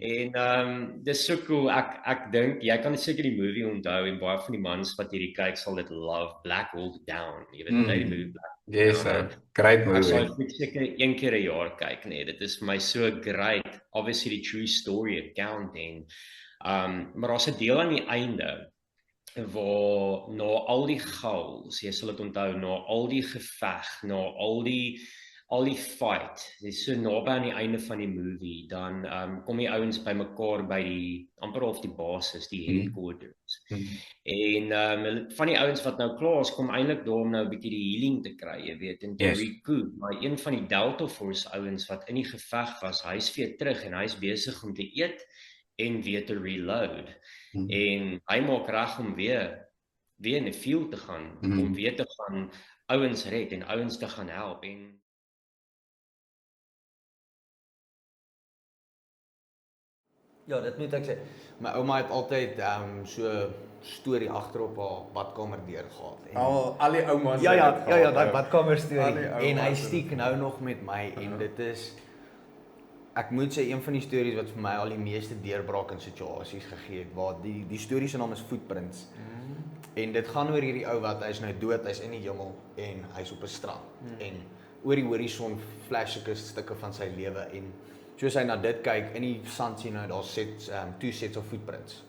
En dis so cool, ek dink, jy kan seker die movie onthou en baie van die mans wat hierdie kyk sal dit love, Black Hawk Down, jy weet die movie Black Hawk Down. Yes, great movie. Ek sal dit seker een keer 'n jaar kyk, nee, dit is vir my so great, obviously die true story account en, maar daar's 'n deel aan die einde, waar na al die gouls, jy sal dit onthou, na al die geveg, na al die fight, dit is so naby aan die einde van die movie, dan kom die ouens by mekaar by die, amper half die basis, die headquarters. En van die ouens wat nou klaar is, kom eintlik daar om nou 'n bietjie die healing te kry, jy weet, en te recoup. Maar een van die Delta Force ouens wat in die geveg was, hy is weer terug en hy is besig om te eet en weer te reload. En hy maak reg om weer in die field te gaan, om weer te gaan ouens red en ouens te gaan help. En ja, dit moet ek sê. My ouma het altyd so storie agterop haar badkamer deur gehad. Al die oumas Ja, daai badkamer storie. En hy stiek nou nog met my en dit is, ek moet sê, een van die stories wat vir my al die meeste deurbraak in situasies gegee het, waar die storie se naam is Footprints. En dit gaan oor hierdie ou wat, hy is nou dood, hy is in die hemel en hy is op 'n strand. En oor die horison flash sulke stukke van sy lewe en soos hy na dit kyk, in die sand sien hy daar two sets of footprints.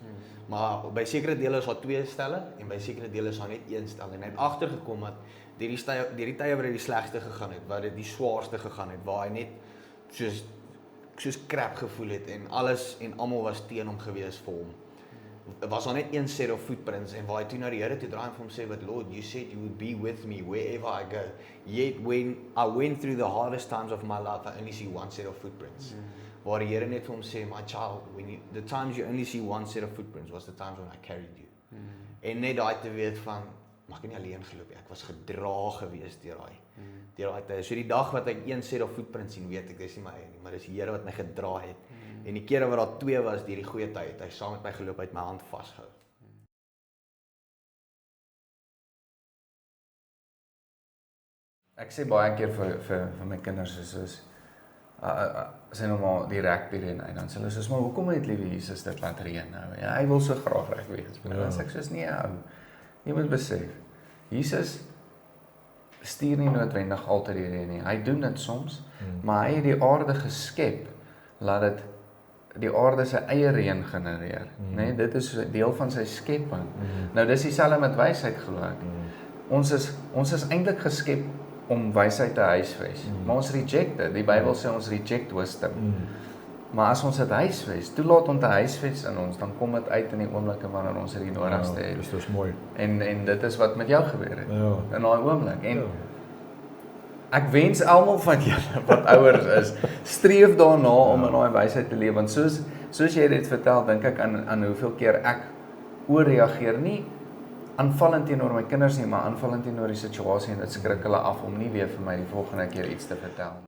Maar by sekere dele is daar 2 stelle en by sekere dele is daar net 1 stel. En hy het agtergekom dat deur die tye wat hy die slegste gegaan het, wat dit die swaarste gegaan het, waar hy net soos crap gevoel het en alles en almal was teen hom gewees vir hom. Was daar net 1 set of footprints en waar hy toe na die Here toe draai en vir hom sê, "But Lord, you said you would be with me wherever I go. Yet when I went through the hardest times of my life, I only see 1 set of footprints." Waar die Here net vir hom sê, "My child, the times you only see 1 set of footprints was the times when I carried you." En net daai te weet van, maar ek het nie alleen geloop nie, ek was gedra gewees deur daai tyd. So die dag wat ek 1 set of footprints sien, weet ek dis nie my eie nie, maar dis die Here wat my gedra het. En die kere wat daar 2 was deur die goeie tyd, hy saam met my geloop, uit my hand vasgehou. Ek sê baie keer vir my kinders soos sê nou maar die rugby en dan sê hulle soos, maar hoekom het liewe Jesus dit laat reën nou? Ja, hy wil so graag rugby speel. Dan sê ek soos, nee ou, jy moet besef, Jesus stuur nie noodwendig altyd die reën nie. Hy doen dit soms, maar hy het die aarde geskep, laat dit die aarde sy eie reën genereer. Nee, dit is 'n deel van sy skepping. Nou dis dieselfde met wysheid glo ek. Ons is eintlik geskep om wysheid te huisves, maar ons reject dit. Die Bybel sê ons reject wisdom. Maar as ons dit huisves, toelaat om te huisves in ons, dan kom dit uit in die oomblikke wanneer ons dit nodigste het. Dis mos mooi. En dit is wat met jou gebeur het. In daai oomblik. En Ek wens almal van julle wat ouers is, streef daarna om in daai wysheid te leef, want soos jy dit vertel, dink ek aan hoeveel keer ek ooreageer, nie aanvallend teenoor my kinders nie, maar aanvallend teenoor die situasie en dit skrik hulle af om nie weer vir my die volgende keer iets te vertel.